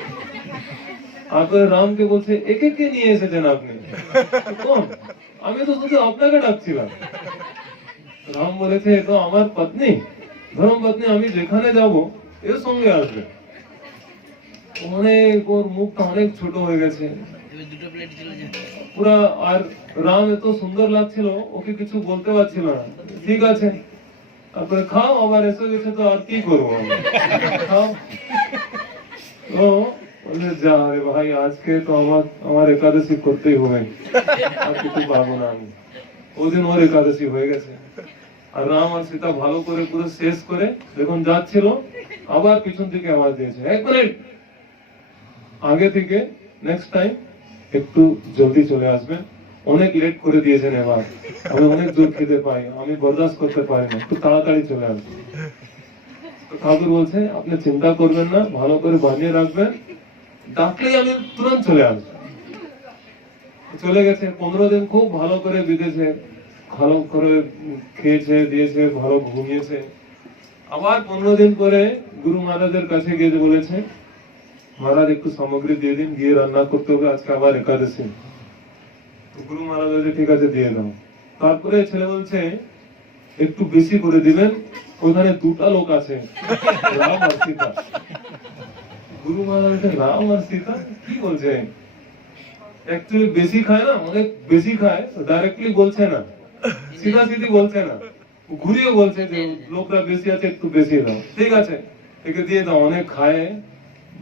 তারপরে রামকে বলছে, একে কে নিয়ে এসেছেন আপনি? কোন? আমি তো শুধু আপনাকে ডাকছিলাম। রাম বলেছে, এ তো আমার পত্নী, ধর্ম পত্নী, আমি যেখানে যাব এর সঙ্গে আসবে। অনেক ওর মুখটা অনেক ছোট হয়ে গেছে পুরা। আর রাম এত সুন্দর লাগছিল, ওকে কিছু বলতে পারছিল না। ঠিক আছে, তারপরে খাও, আবার এসে গেছে তো আর কি করবো, খাও। তো বলে, যা রে ভাই, আজকে তো আমার একাদশী করতেই হবে, আর কিছু পাবো না আমি। ওদিন ওর একাদশী হয়ে গেছে। আর রাম আর সীতা ভালো করে পুরো শেষ করে যখন যাচ্ছিল, আবার পিছন থেকে আওয়াজ দিয়েছে, 1 মিনিট আগে থেকে নেক্সট টাইম একটু জলদি চলে আসবেন, অনেক লেট করে দিয়েছেন, এবার আমি অনেক জোর খেতে পাই, আমি বরদাস্ত করতে পারি না, একটু তাড়াতাড়ি চলে আসবেন। তো ঠাকুর বলছে, আপনি চিন্তা করবেন না, ভালো করে বানিয়ে রাখবেন, ডাকলেই আমি তুরন্ত চলে আসবো। চলে গেছে। 15 দিন খুব ভালো করে বিতেছে, ভালো করে খেয়েছে দিয়েছে, ভালো ঘুমিয়েছে। আবার 15 দিন পরে গুরু মহারাজের কাছে গিয়ে বলেছে, মহারাজ একটু সামগ্রী দিয়ে দিন, গিয়ে রান্না করতে হবে, আজকে আবার একাদশী। গুরু মহারাজ বলছে, ঠিক আছে দিয়ে দাও। তারপরে ছেলে বলছে, একটু বেশি করে দিবেন, ওখানে 2টা লোক আছে, রাম আর সীতা। গুরু মহারাজ বলছে, রাম আর সীতা কি বলছে? একচুয়ালি বেশি খায় না, অনেক বেশি খায়, ডাইরেক্টলি বলছে না, সিধা সিধি বলছে না, ঘুরিয়ে বলছে যে লোকরা বেশি আছে, একটু বেশি দাও। ঠিক আছে, একে দিয়ে দাও, অনেক খায়,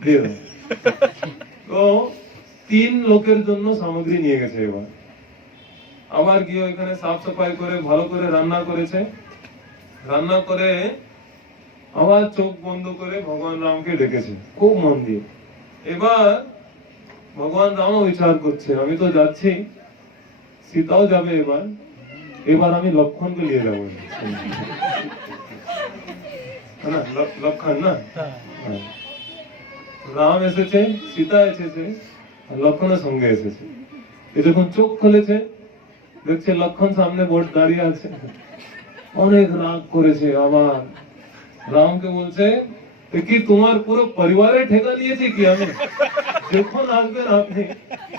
দিয়ে দাও। তো 3 লোকের জন্য সামগ্রী নিয়ে গেছে। এবার আবার গিয়ে এখানে সাফ সাফাই করে ভালো করে রান্না করেছে। রান্না করে আবার চোখ বন্ধ করে ভগবান রামকে ডেকেছে খুব মন দিয়ে। এবার ভগবান রামও বিচার করছে, আমি তো যাচ্ছি, সীতাও যাবে, এবার আমি লক্ষণকে নিয়ে যাবো, না লক্ষণ না, রাম এসেছে, সীতা এসেছে, লক্ষণের সঙ্গে এসেছে। এ যখন চোখ খুলেছে, দেখছে লক্ষণ সামনে বোর্ড দাঁড়িয়ে আছে, অনেক রাগ করেছে। আবার রামকে বলছে, কি তোমার পুরো পরিবারের ঠেকা নিয়েছে কি আমি? যখন আসবেন আপনি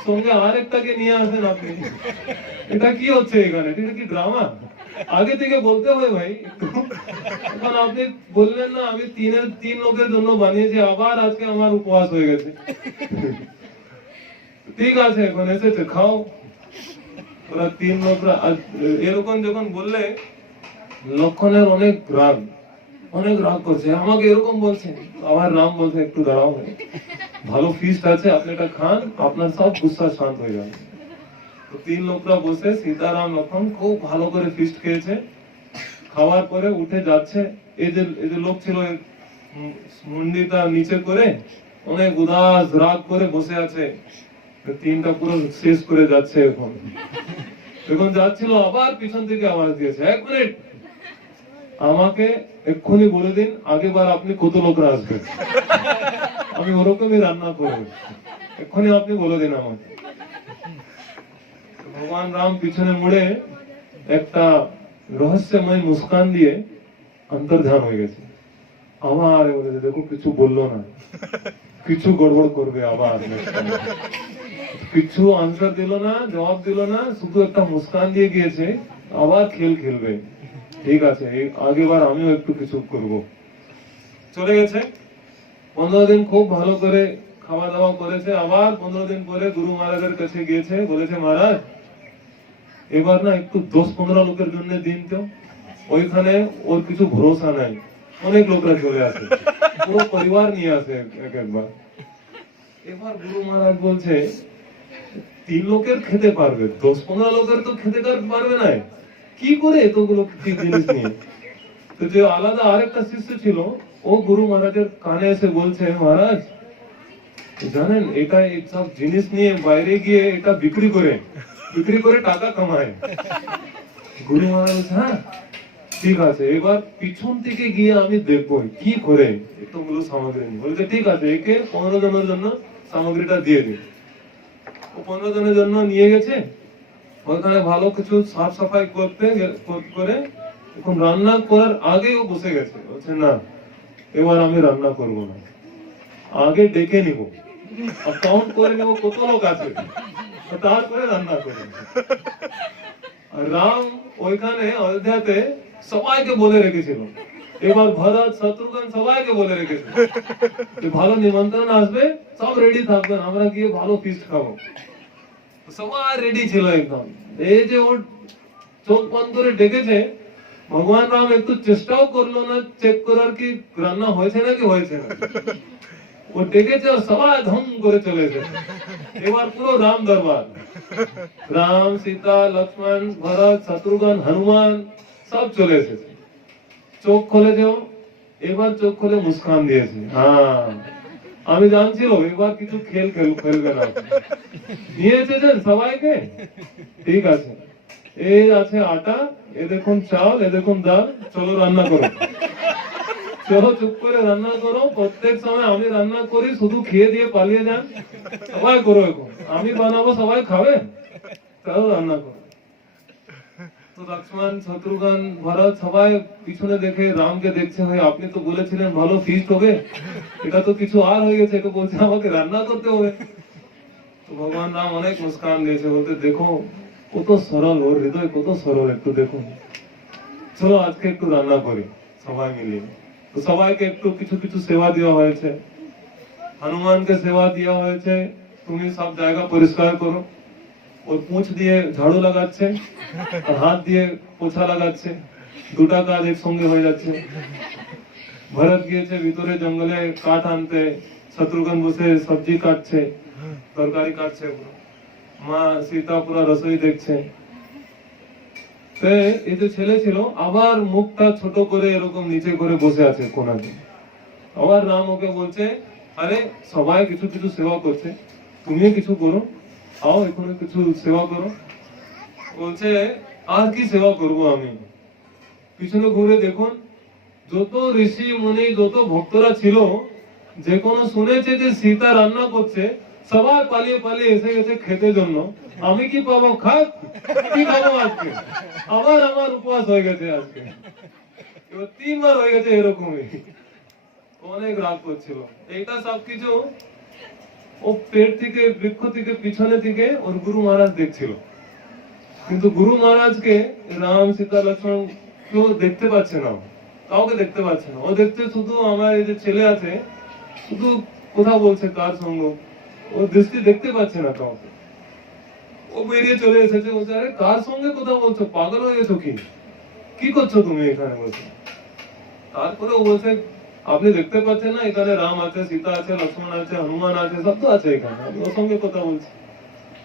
সঙ্গে আরেকটাকে নিয়ে আসেন আপনি, এটা কি হচ্ছে এখানে? এটা কি ড্রামা? আগে থেকে বলতে হবে ভাই। এখন আপনি বললেন না, আমি 3 লোকের জন্য বানিয়েছি, আবার আজকে আমার উপবাস হয়ে গেছে। ঠিক আছে, এখন এসেছে, খাও। ওরা 3 লোকরা এরকম যখন বললে, লক্ষণের অনেক রাগ করছে, আমাকে এরকম বলছে। আবার রাম বলছে, একটু দাঁড়াও, ভালো ফিস্ট আছে, আপনি এটা খান, আপনার সব গুসা শান্ত হয়ে যাবে। তো 3 লোকরা বসে, সীতারাম লক্ষণ খুব ভালো করে ফিস্ট খেয়েছে। খাওয়ার পরে উঠে যাচ্ছে, এই যে লোক ছিল মুন্ডিটা নিচে করে অনেক উদাস রাগ করে বসে আছে, তিনটা পুরো শেষ করে যাচ্ছে। এখন যাচ্ছিল, আবার পিছন থেকে আওয়াজ দিয়েছে, 1 মিনিট, আমাকে এক্ষুনি বলে দিন আগেবার আপনি কত লোকরা আসবেন, আমি ওরকমই রান্না করবো, এক্ষুনি আপনি বলে দিন আমাকে। ভগবান রাম পিছনে মুড়ে একটা রহস্যময় মুস্কান দিয়ে অন্তর্ধান হয়ে গেছে। আবার বলেছে, দেখো কিছু বললো না, কিছু গড়বড় করবে আবার, কিছু আনসার দিল না, জবাব দিল না, শুধু একটা মুস্কান দিয়ে গিয়েছে, আবার খেলবে, ঠিক আছে আগেবার আমিও একটু কিছু করব। চলে গেছে। 15 দিন খুব ভালো করে খাওয়া দাওয়া করেছে। আবার 15 দিন পরে গুরু মহারাজের কাছে গিয়েছে, বলেছে মহারাজ এবার না একটু 10-15 লোকের জন্য দিন তো। ওইখানে ওর কিছু ভরসা নাই, অনেক লোকরা চলে আসে, পুরো পরিবার নিয়ে আসে একবার। এবার গুরু মহারাজ বলছে 3 লোকের খেতে পারবে, 10-15 লোকের তো খেতে পারবে না, কি করে এতগুলো জিনিস নিয়ে। তো যে আলাদা আরেকটা শিষ্য ছিল, ও গুরু মহারাজের কানে এসে বলছে, মহারাজ জানেন এটা সব জিনিস নিয়ে বাইরে গিয়ে এটা বিক্রি করে টাকা কামায়। গুরু মহারাজ হ্যাঁ ঠিক আছে, এবার পিছন থেকে গিয়ে আমি দেখবো কি করে এতগুলো সামগ্রী নিয়ে। বলছে ঠিক আছে, একে 15 জনের জন্য সামগ্রীটা দিয়ে দিন। ও 15 জনের জন্য নিয়ে গেছে, ওখানে ভালো কিছু সাফ সাফাই করে এখন রান্না করার আগে ও বসে গেছে। বলছে না এবার আমি রান্না করব না, আগে ডেকে নিব, কাউন্ট করে নেব কত লোক আছে, তারপরে রান্না করব। রাম ওইখানে অযোধ্যাতে সবাইকে বলে রেখেছিল, এবার ভরত শত্রুঘ্ন সবাইকে বলে রেখেছিল ভালো নিমন্ত্রণ আসবে, সব রেডি থাকবেন, আমরা গিয়ে ভালো ফিস্ট খাবো। সবাই রেডি ছিল একদম। এই যে ওর চোখ বন্ধ করে ডেকেছে, ভগবান রাম একটু চেষ্টাও করলো না চেক করার কি রান্না হয়েছে নাকি হয়েছে না। ও ডেকেছে আর সবাই ধম করে চলে এসেছে। এবার পুরো রাম দরবার, রাম সীতা লক্ষ্মণ ভরত শত্রুঘ্ন হনুমান সব চলে এসেছে। চোখ খুলে দেও, এবার চোখ খুলে মুস্কান দিয়েছে, হ্যাঁ আমি জানছিল এবার কিছু খেলবে না। নিয়ে এসেছেন সবাইকে, ঠিক আছে এই আছে আটা, এ দেখুন চাল, এ দেখুন ডাল, চলো রান্না করো, চলো চুপ করে রান্না করো, প্রত্যেক সময় আমি রান্না করি, শুধু খেয়ে দিয়ে পালিয়ে যান, সবাই করো এখন, আমি বানাবো সবাই খাবে, চলো রান্না করো। তো লক্ষ্মণ শত্রুঘ্ন ভরত সবাই পিছনে দেখে রামকে দেখছে, ভাই আপনি তো বলেছিলেন ভালো ফিস্ট হবে, এটা তো কিছু আর হয়ে গেছে, এটা বলছে আমাকে রান্না করতে হবে। তো ভগবান রাম অনেক মুস্কান দিয়েছে, বলতে দেখো কত সরল, ওর হৃদয় কত সরল, একটু দেখুন, চলো আজকে একটু রান্না করি সবাই মিলিয়ে। তো সবাইকে একটু কিছু কিছু সেবা দেওয়া হয়েছে। হনুমানকে সেবা দেওয়া হয়েছে, তুমি সব জায়গা পরিষ্কার করো। ওর পুঁছ দিয়ে ঝাড়ু লাগাচ্ছে আর হাত দিয়ে পোছা লাগাচ্ছে, দুটা কাজ একসঙ্গে হয়ে যাচ্ছে। ভরত গিয়েছে ভিতরে জঙ্গলে কাঠ আনতে, শত্রুঘ্ন বসে সবজি কাটছে, তরকারি কাটছে, মা সীতা পুরো রসোই দেখছে। এই যে ছেলে ছিল আবার মুখটা ছোট করে এরকম নিচে করে বসে আছে কোনাতে। আবার রাম ওকে বলছে, আরে সবাই কিছু কিছু সেবা করছে, তুমিও কিছু করো, আও এখানে কিছু সেবা করো। বলছে আর কি সেবা করবো আমি। পিছনে ঘুরে দেখুন, যত ঋষি মুনি যত ভক্তরা ছিল, যে কোনো শুনেছে যে সীতা রান্না করছে, সবাই পালিয়ে পালিয়ে এসে গেছে খেতে জন্য। আমি কি পাবো খাক, কি খাবো আজকে, আবার আমার উপবাস হয়ে গেছে আজকে। এবার 3 বার হয়ে গেছে এরকমই। অনেক রাগ করছিল। এইটা সবকিছু ও পেট থেকে বৃক্ষ থেকে পিছনে থেকে ওর গুরু মহারাজ দেখছিল, কিন্তু গুরু মহারাজকে রাম সীতা লক্ষ্মণ কেউ দেখতে পাচ্ছে না, কাউকে দেখতে পাচ্ছে না। ও দেখতে শুধু আমার এই যে ছেলে আছে, শুধু কথা বলছে কার সঙ্গে, ও দৃষ্টি দেখতে পাচ্ছে না কাউকে। ও বেরিয়ে চলে এসেছে, বলছে আরে কার সঙ্গে কথা বলছো, পাগল হয়ে গেছো কি করছো তুমি এখানে বসে। তারপরে ও বলছে আপনি দেখতে পাচ্ছেন না, এখানে রাম আছে, সীতা আছে, লক্ষ্মণ আছে, হনুমান আছে, সব তো আছে এখানে, আমি ওর সঙ্গে কথা বলছি।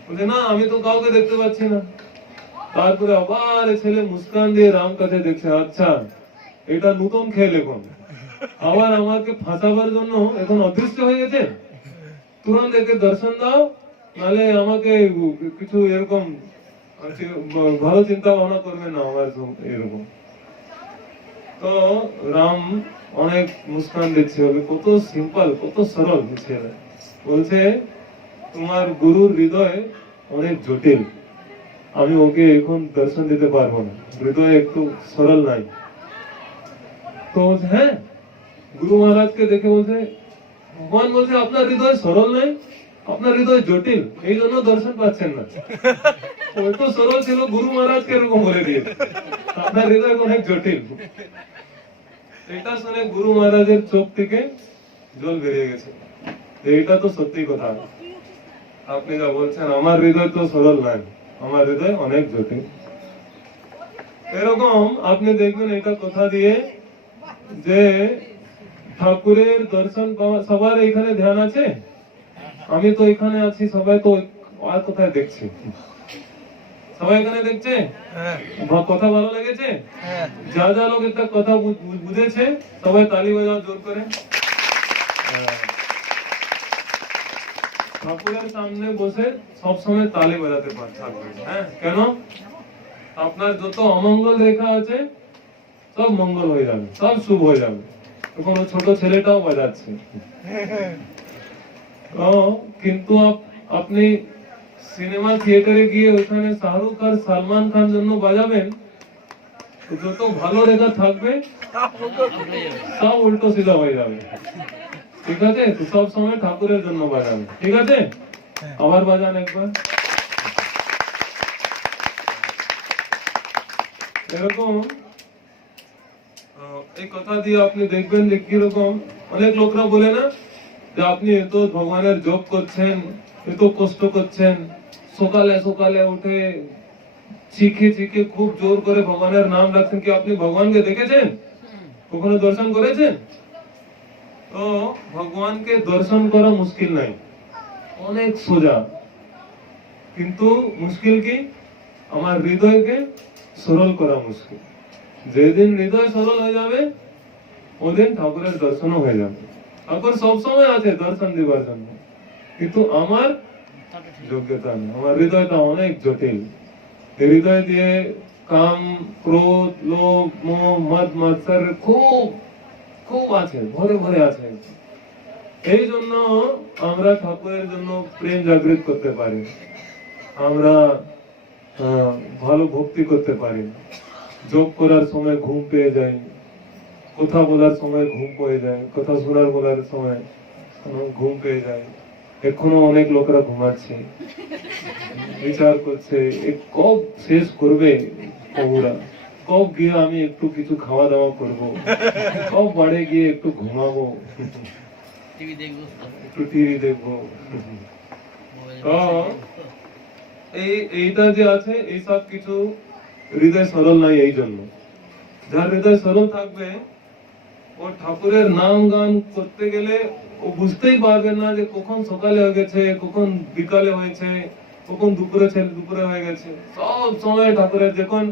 বলছে না আমি তো কাউকে দেখতে পাচ্ছি না। তারপরে আবার ছেলে মুস্কান দিয়ে রাম কাছে দেখছে, আচ্ছা এটা নতুন খেল, এখন আবার আমাকে ফাঁসাবার জন্য এখন অদৃশ্য হয়ে গেছে, তুরন্ত একে দর্শন দাও, নালে আমাকে কিছু এরকম ভালো চিন্তা ভাবনা করবে না আমার এরকম। তো রাম অনেক মুস্কান দিচ্ছে, কত সিম্পল, কত সরল ছেলে। বলছে তোমার গুরুর হৃদয় অনেক জটিল, আমি ওকে এখন দর্শন দিতে পারবো না, হৃদয় একটু সরল নাই। তো বলছে হ্যাঁ, গুরু মহারাজকে দেখে বলছে, ভগবান বলছে আপনার হৃদয় সরল নাই, আপনার হৃদয় জটিল, এই জন্য দর্শন পাচ্ছেন না। ওই তো সরল ছিল, গুরু মহারাজকে এরকম বলে দিয়েছে আপনার হৃদয় অনেক জটিল। এটা শুনে গুরু মহারাজের চোখ থেকে জল বেরিয়ে গেছে, এটা তো সত্যি কথা, আপনি যা বলছেন আমার হৃদয় তো সরল নাই, আমার হৃদয় অনেক জটিল। এরকম আপনি দেখবেন এটা কথা দিয়ে যে ঠাকুরের দর্শন পাওয়া, সবার এখানে ধ্যান আছে, আমি তো এখানে আছি, সবাই তো আর কোথায় দেখছি, সবাই এখানে দেখছে, কথা ভালো লেগেছে, যা যা লোক একটা কথা বুঝেছে সবাই তালি বাজাও জোর করে। ঠাকুরের সামনে বসে সবসময় তালি বাজাতে থাকবে, হ্যাঁ কেন? আপনার যত অমঙ্গল রেখা আছে সব মঙ্গল হয়ে যাবে, সব শুভ হয়ে যাবে। এখন ছোট ছেলেটাও বাজাচ্ছে, কিন্তু আপনি সিনেমা থিয়েটারে গিয়ে ওখানে শাহরুখ আর সালমান খান জন্য বাজাবেন, যত ভালো রেখা থাকবে সব উল্টো সিধা হয়ে যাবে, ঠিক আছে? তো সব সময় ঠাকুরের জন্য বাজাবে, ঠিক আছে? আবার বাজান একবার। এরকম এই কথা দিয়ে আপনি দেখবেন যে কিরকম অনেক লোকরা বলে না যে আপনি এত ভগবানের জপ করছেন, এত কষ্ট করছেন, সকালে সকালে উঠে শিখে শিখে খুব জোর করে ভগবানের নাম রাখছেন, কি আপনি ভগবানকে দেখেছেন, কখনো দর্শন করেছেন? তো ভগবানকে দর্শন করা মুশকিল নাই, অনেক সোজা, কিন্তু মুশকিল কি আমার হৃদয়কে সরল করা মুশকিল। যেদিন হৃদয় সরল হয়ে যাবে ওদিন ঠাকুরের দর্শনও হয়ে যাবে। ঠাকুর সবসময় আছে দর্শন দেবার জন্য, কিন্তু আমার যোগ্যতা নেই, আমার হৃদয়টা অনেক জটিল। হৃদয় দিয়ে কাম, ক্রোধ, লোভ, মোহ, মদ, মাৎসর খুব খুব আছে, ভরে ভরে আছে। এই জন্য আমরা ঠাকুরের জন্য প্রেম জাগৃত করতে পারি, আমরা ভালো ভক্তি করতে পারি, যোগ করার সময় ঘুম পেয়ে যায়, কথা বলার সময় ঘুম পেয়ে যায়, কথা শোনার বলার সময় ঘুম পেয়ে যায়। এখনো অনেক লোকরা ঘুমাচ্ছে, বিচার করছে কব শেষ করবে কবুরা, কব গিয়ে আমি একটু কিছু খাওয়া দাওয়া করবো, কব বাড়ে গিয়ে একটু ঘুমাবো, একটু টিভি দেখবো। এইটা যে আছে এই সব কিছু হৃদয় সরল নাই। এই জন্য যার হৃদয় সরল থাকবে ও ঠাকুরের নাম গান করতে গেলে ও বুঝতেই পারবে না যে কখন সকালে হয়ে গেছে, কখন বিকালে হয়েছে, কখন দুপুরে হয়ে গেছে। সব সময় ঠাকুরের, যখন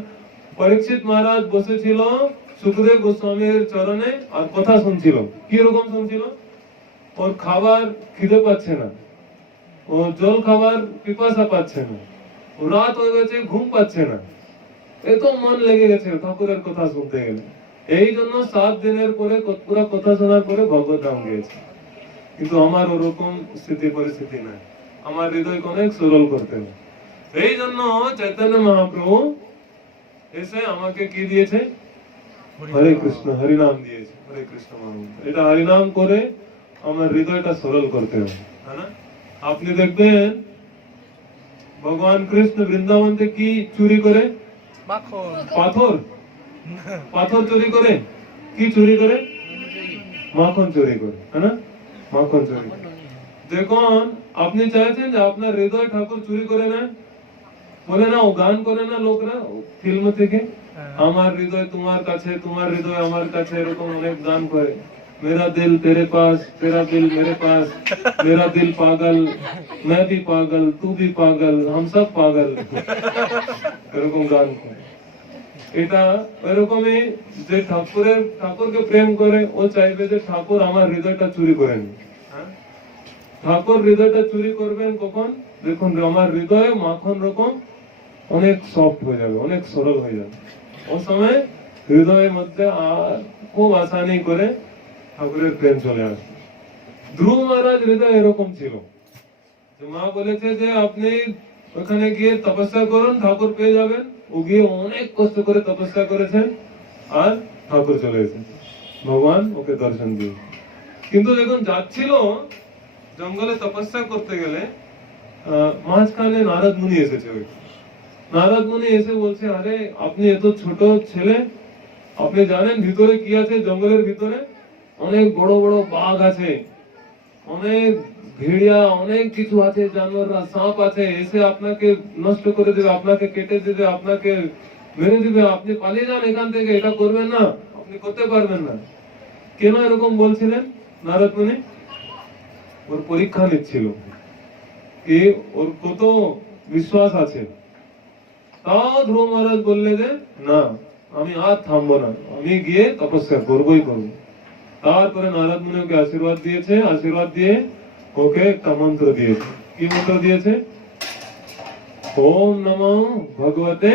পরীক্ষিত মহারাজ বসেছিল সুখদেব গোস্বামীর চরণে আর কথা শুনছিল, কি রকম শুনছিল? ওর খাবার খিদে পাচ্ছে না, ও জল খাবার পিপাসা পাচ্ছে না, ও রাত হয়ে গেছে ঘুম পাচ্ছে না, এত মন লেগে গেছে ঠাকুরের কথা শুনতে গেলে। এই জন্য 7 দিনের পরে পুরো কথা শোনার পরে ভগবত নাম গেছে। কিন্তু আমার ওরকম স্থিতি পরিস্থিতি নাই, আমার হৃদয়কে অনেক সরল করতে হবে। এই জন্য চৈতন্য মহাপ্রভু এসে আমাকে কি দিয়েছে? হরে কৃষ্ণ হরিনাম দিয়েছে, হরে কৃষ্ণ মহামন্ত্র। এটা হরিনাম করে আমার হৃদয়টা সরল করতে হবে, है ना? আপনি দেখবেন ভগবান কৃষ্ণ বৃন্দাবন থেকে কি চুরি করে? পাথর, পাথর চুরি করে। কি চুরি করে? মাখন চুরি করে, है ना? মাখন চুরি। দেখুন আপনি চাইছেন যে আপনার হৃদয় ঠাকুর চুরি করে না? বলে না, ও গান করে না লোকরা ফিল্ম থেকে, আমার হৃদয় তোমার কাছে, তোমার হৃদয় আমার কাছে, এরকম অনেক গান করে। मेरा दिल तेरे पास, तेरा दिल मेरे पास, मेरा दिल पागल, मैं भी पागल, तू भी पागल, हम सब पागल। এরকম গান করে। এটা এরকমই যে ঠাকুরকে প্রেম করে ও চাইবে যে ঠাকুর আমার হৃদয়টা চুরি করে নি। ঠাকুর হৃদয়টা চুরি করবেন কখন? দেখুন আমার হৃদয়ে মাখন রকম অনেক সফট হয়ে যাবে, অনেক সরল হয়ে যাবে। ও সময় হৃদয়ের মধ্যে খুব আসানি করে ঠাকুরের প্রেম চলে আসবে। ধ্রুব মহারাজ হৃদয় এরকম ছিল যে মা বলেছে যে আপনি ওখানে গিয়ে তপস্যা করুন, ঠাকুর পেয়ে যাবেন। ও গিয়ে অনেক কষ্ট করে তপস্যা করেছেন আর ঠাকুর চলে এসেছে, ভগবান ওকে দর্শন দিয়ে। কিন্তু যখন যাচ্ছিল জঙ্গলে তপস্যা করতে গেলে মাঝখানে নারদ মুনি এসেছে। ওই নারদ মুনি এসে বলছে, আরে আপনি এত ছোট ছেলে, আপনি জানেন ভিতরে কি আছে? জঙ্গলের ভিতরে অনেক বড় বড় বাঘ আছে, অনেক ভেড়িয়া, অনেক কিছু আছে, জানোয়াররা, সাপ আছে, এসে আপনাকে নষ্ট করে দেবে, আপনাকে কেটে দেবে, আপনাকে মেরে দিবে। আপনি পালিয়ে যান এখান থেকে, এটা করবেন না, আপনি করতে পারবেন না। কেন এরকম বলছিলেন নারদ মুনি? ওর পরীক্ষা নিচ্ছিল কি ওর কত বিশ্বাস আছে। তাও ধ্রুব মহারাজ বললে যে না, আমি আর থামবো না, আমি গিয়ে তপস্যা করবোই করবো। তারপরে নারদ মুনি ওকে আশীর্বাদ দিয়েছে, আশীর্বাদ দিয়ে ওকে একটা মন্ত্র দিয়েছে। কি মন্ত্র দিয়েছে? ওম নমো ভগবতে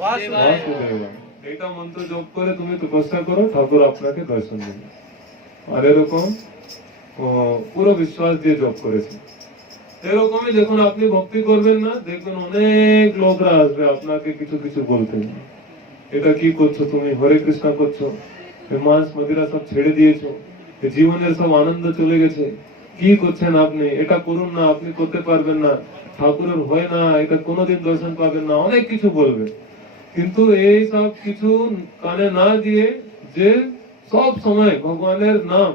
বাসুদেবায়। এটা মন্ত্র জপ করে তুমি তপস্যা করো, ঠাকুর আপনাকে দর্শন দেবে। আর এরকম পুরো বিশ্বাস দিয়ে জপ করেছে। এরকমই যখন আপনি ভক্তি করবেন না, দেখবেন অনেক লোকরা আসবে আপনাকে কিছু কিছু বলতে, এটা কি করছো তুমি, হরে কৃষ্ণ করছো, মাছ মদিরা সব ছেড়ে দিয়েছো, জীবনের সব আনন্দ চলে গেছে, কি করছেন আপনি, এটা করুন না, আপনি করতে পারবেন না, ঠাকুরের হয় না, এটা কোনোদিন দর্শন পাবেন না, অনেক কিছু বলবে। কিন্তু এই সব কিছু কানে না দিয়ে যে সব সময় ভগবানের নাম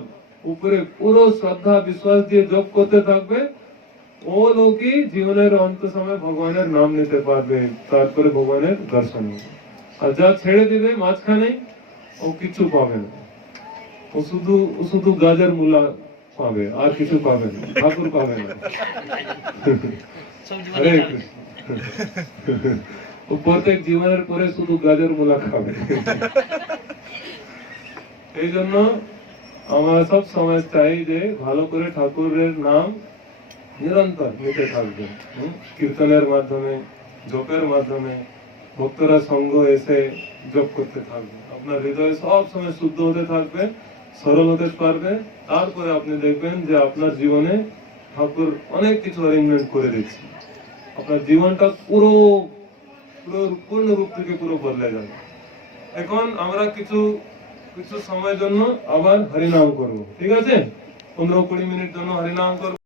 উপরে পুরো শ্রদ্ধা বিশ্বাস দিয়ে জপ করতে থাকবে, ও লোকই জীবনের অন্ত সময় ভগবানের নাম নিতে পারবে, তারপরে ভগবানের দর্শন হবে। আর যা ছেড়ে দিবে মাঝখানে, ও কিছু পাবে না, ও শুধু গাজর মূলা পাবে, আর কিছু পাবে না, ঠাকুর পাবে না। হরে কৃষ্ণ। ও প্রত্যেক জীবনের পরে শুধু গাজর মূলা খাবে। এই জন্য আমরা সব সময় চাই যে ভালো করে ঠাকুরের নাম নিরন্তর নিতে থাকবেন, কীর্তনের মাধ্যমে, জপের মাধ্যমে। ভক্তরা সঙ্গ এসে জপ করতে থাকবে, আপনার হৃদয় সব সময় শুদ্ধ হতে থাকবে, সরল হতে পারবে। তারপরে আপনি দেখবেন যে আপনার জীবনে ঠাকুর অনেক কিছু অ্যারেঞ্জমেন্ট করে দিচ্ছে, আপনার জীবনটা পুরো পূর্ণ রূপ থেকে পুরো বদলে যাবে। এখন আমরা কিছু সময়ের জন্য আবার হরিনাম করব, ঠিক আছে? 15-20 মিনিট জন্য হরিনাম করব।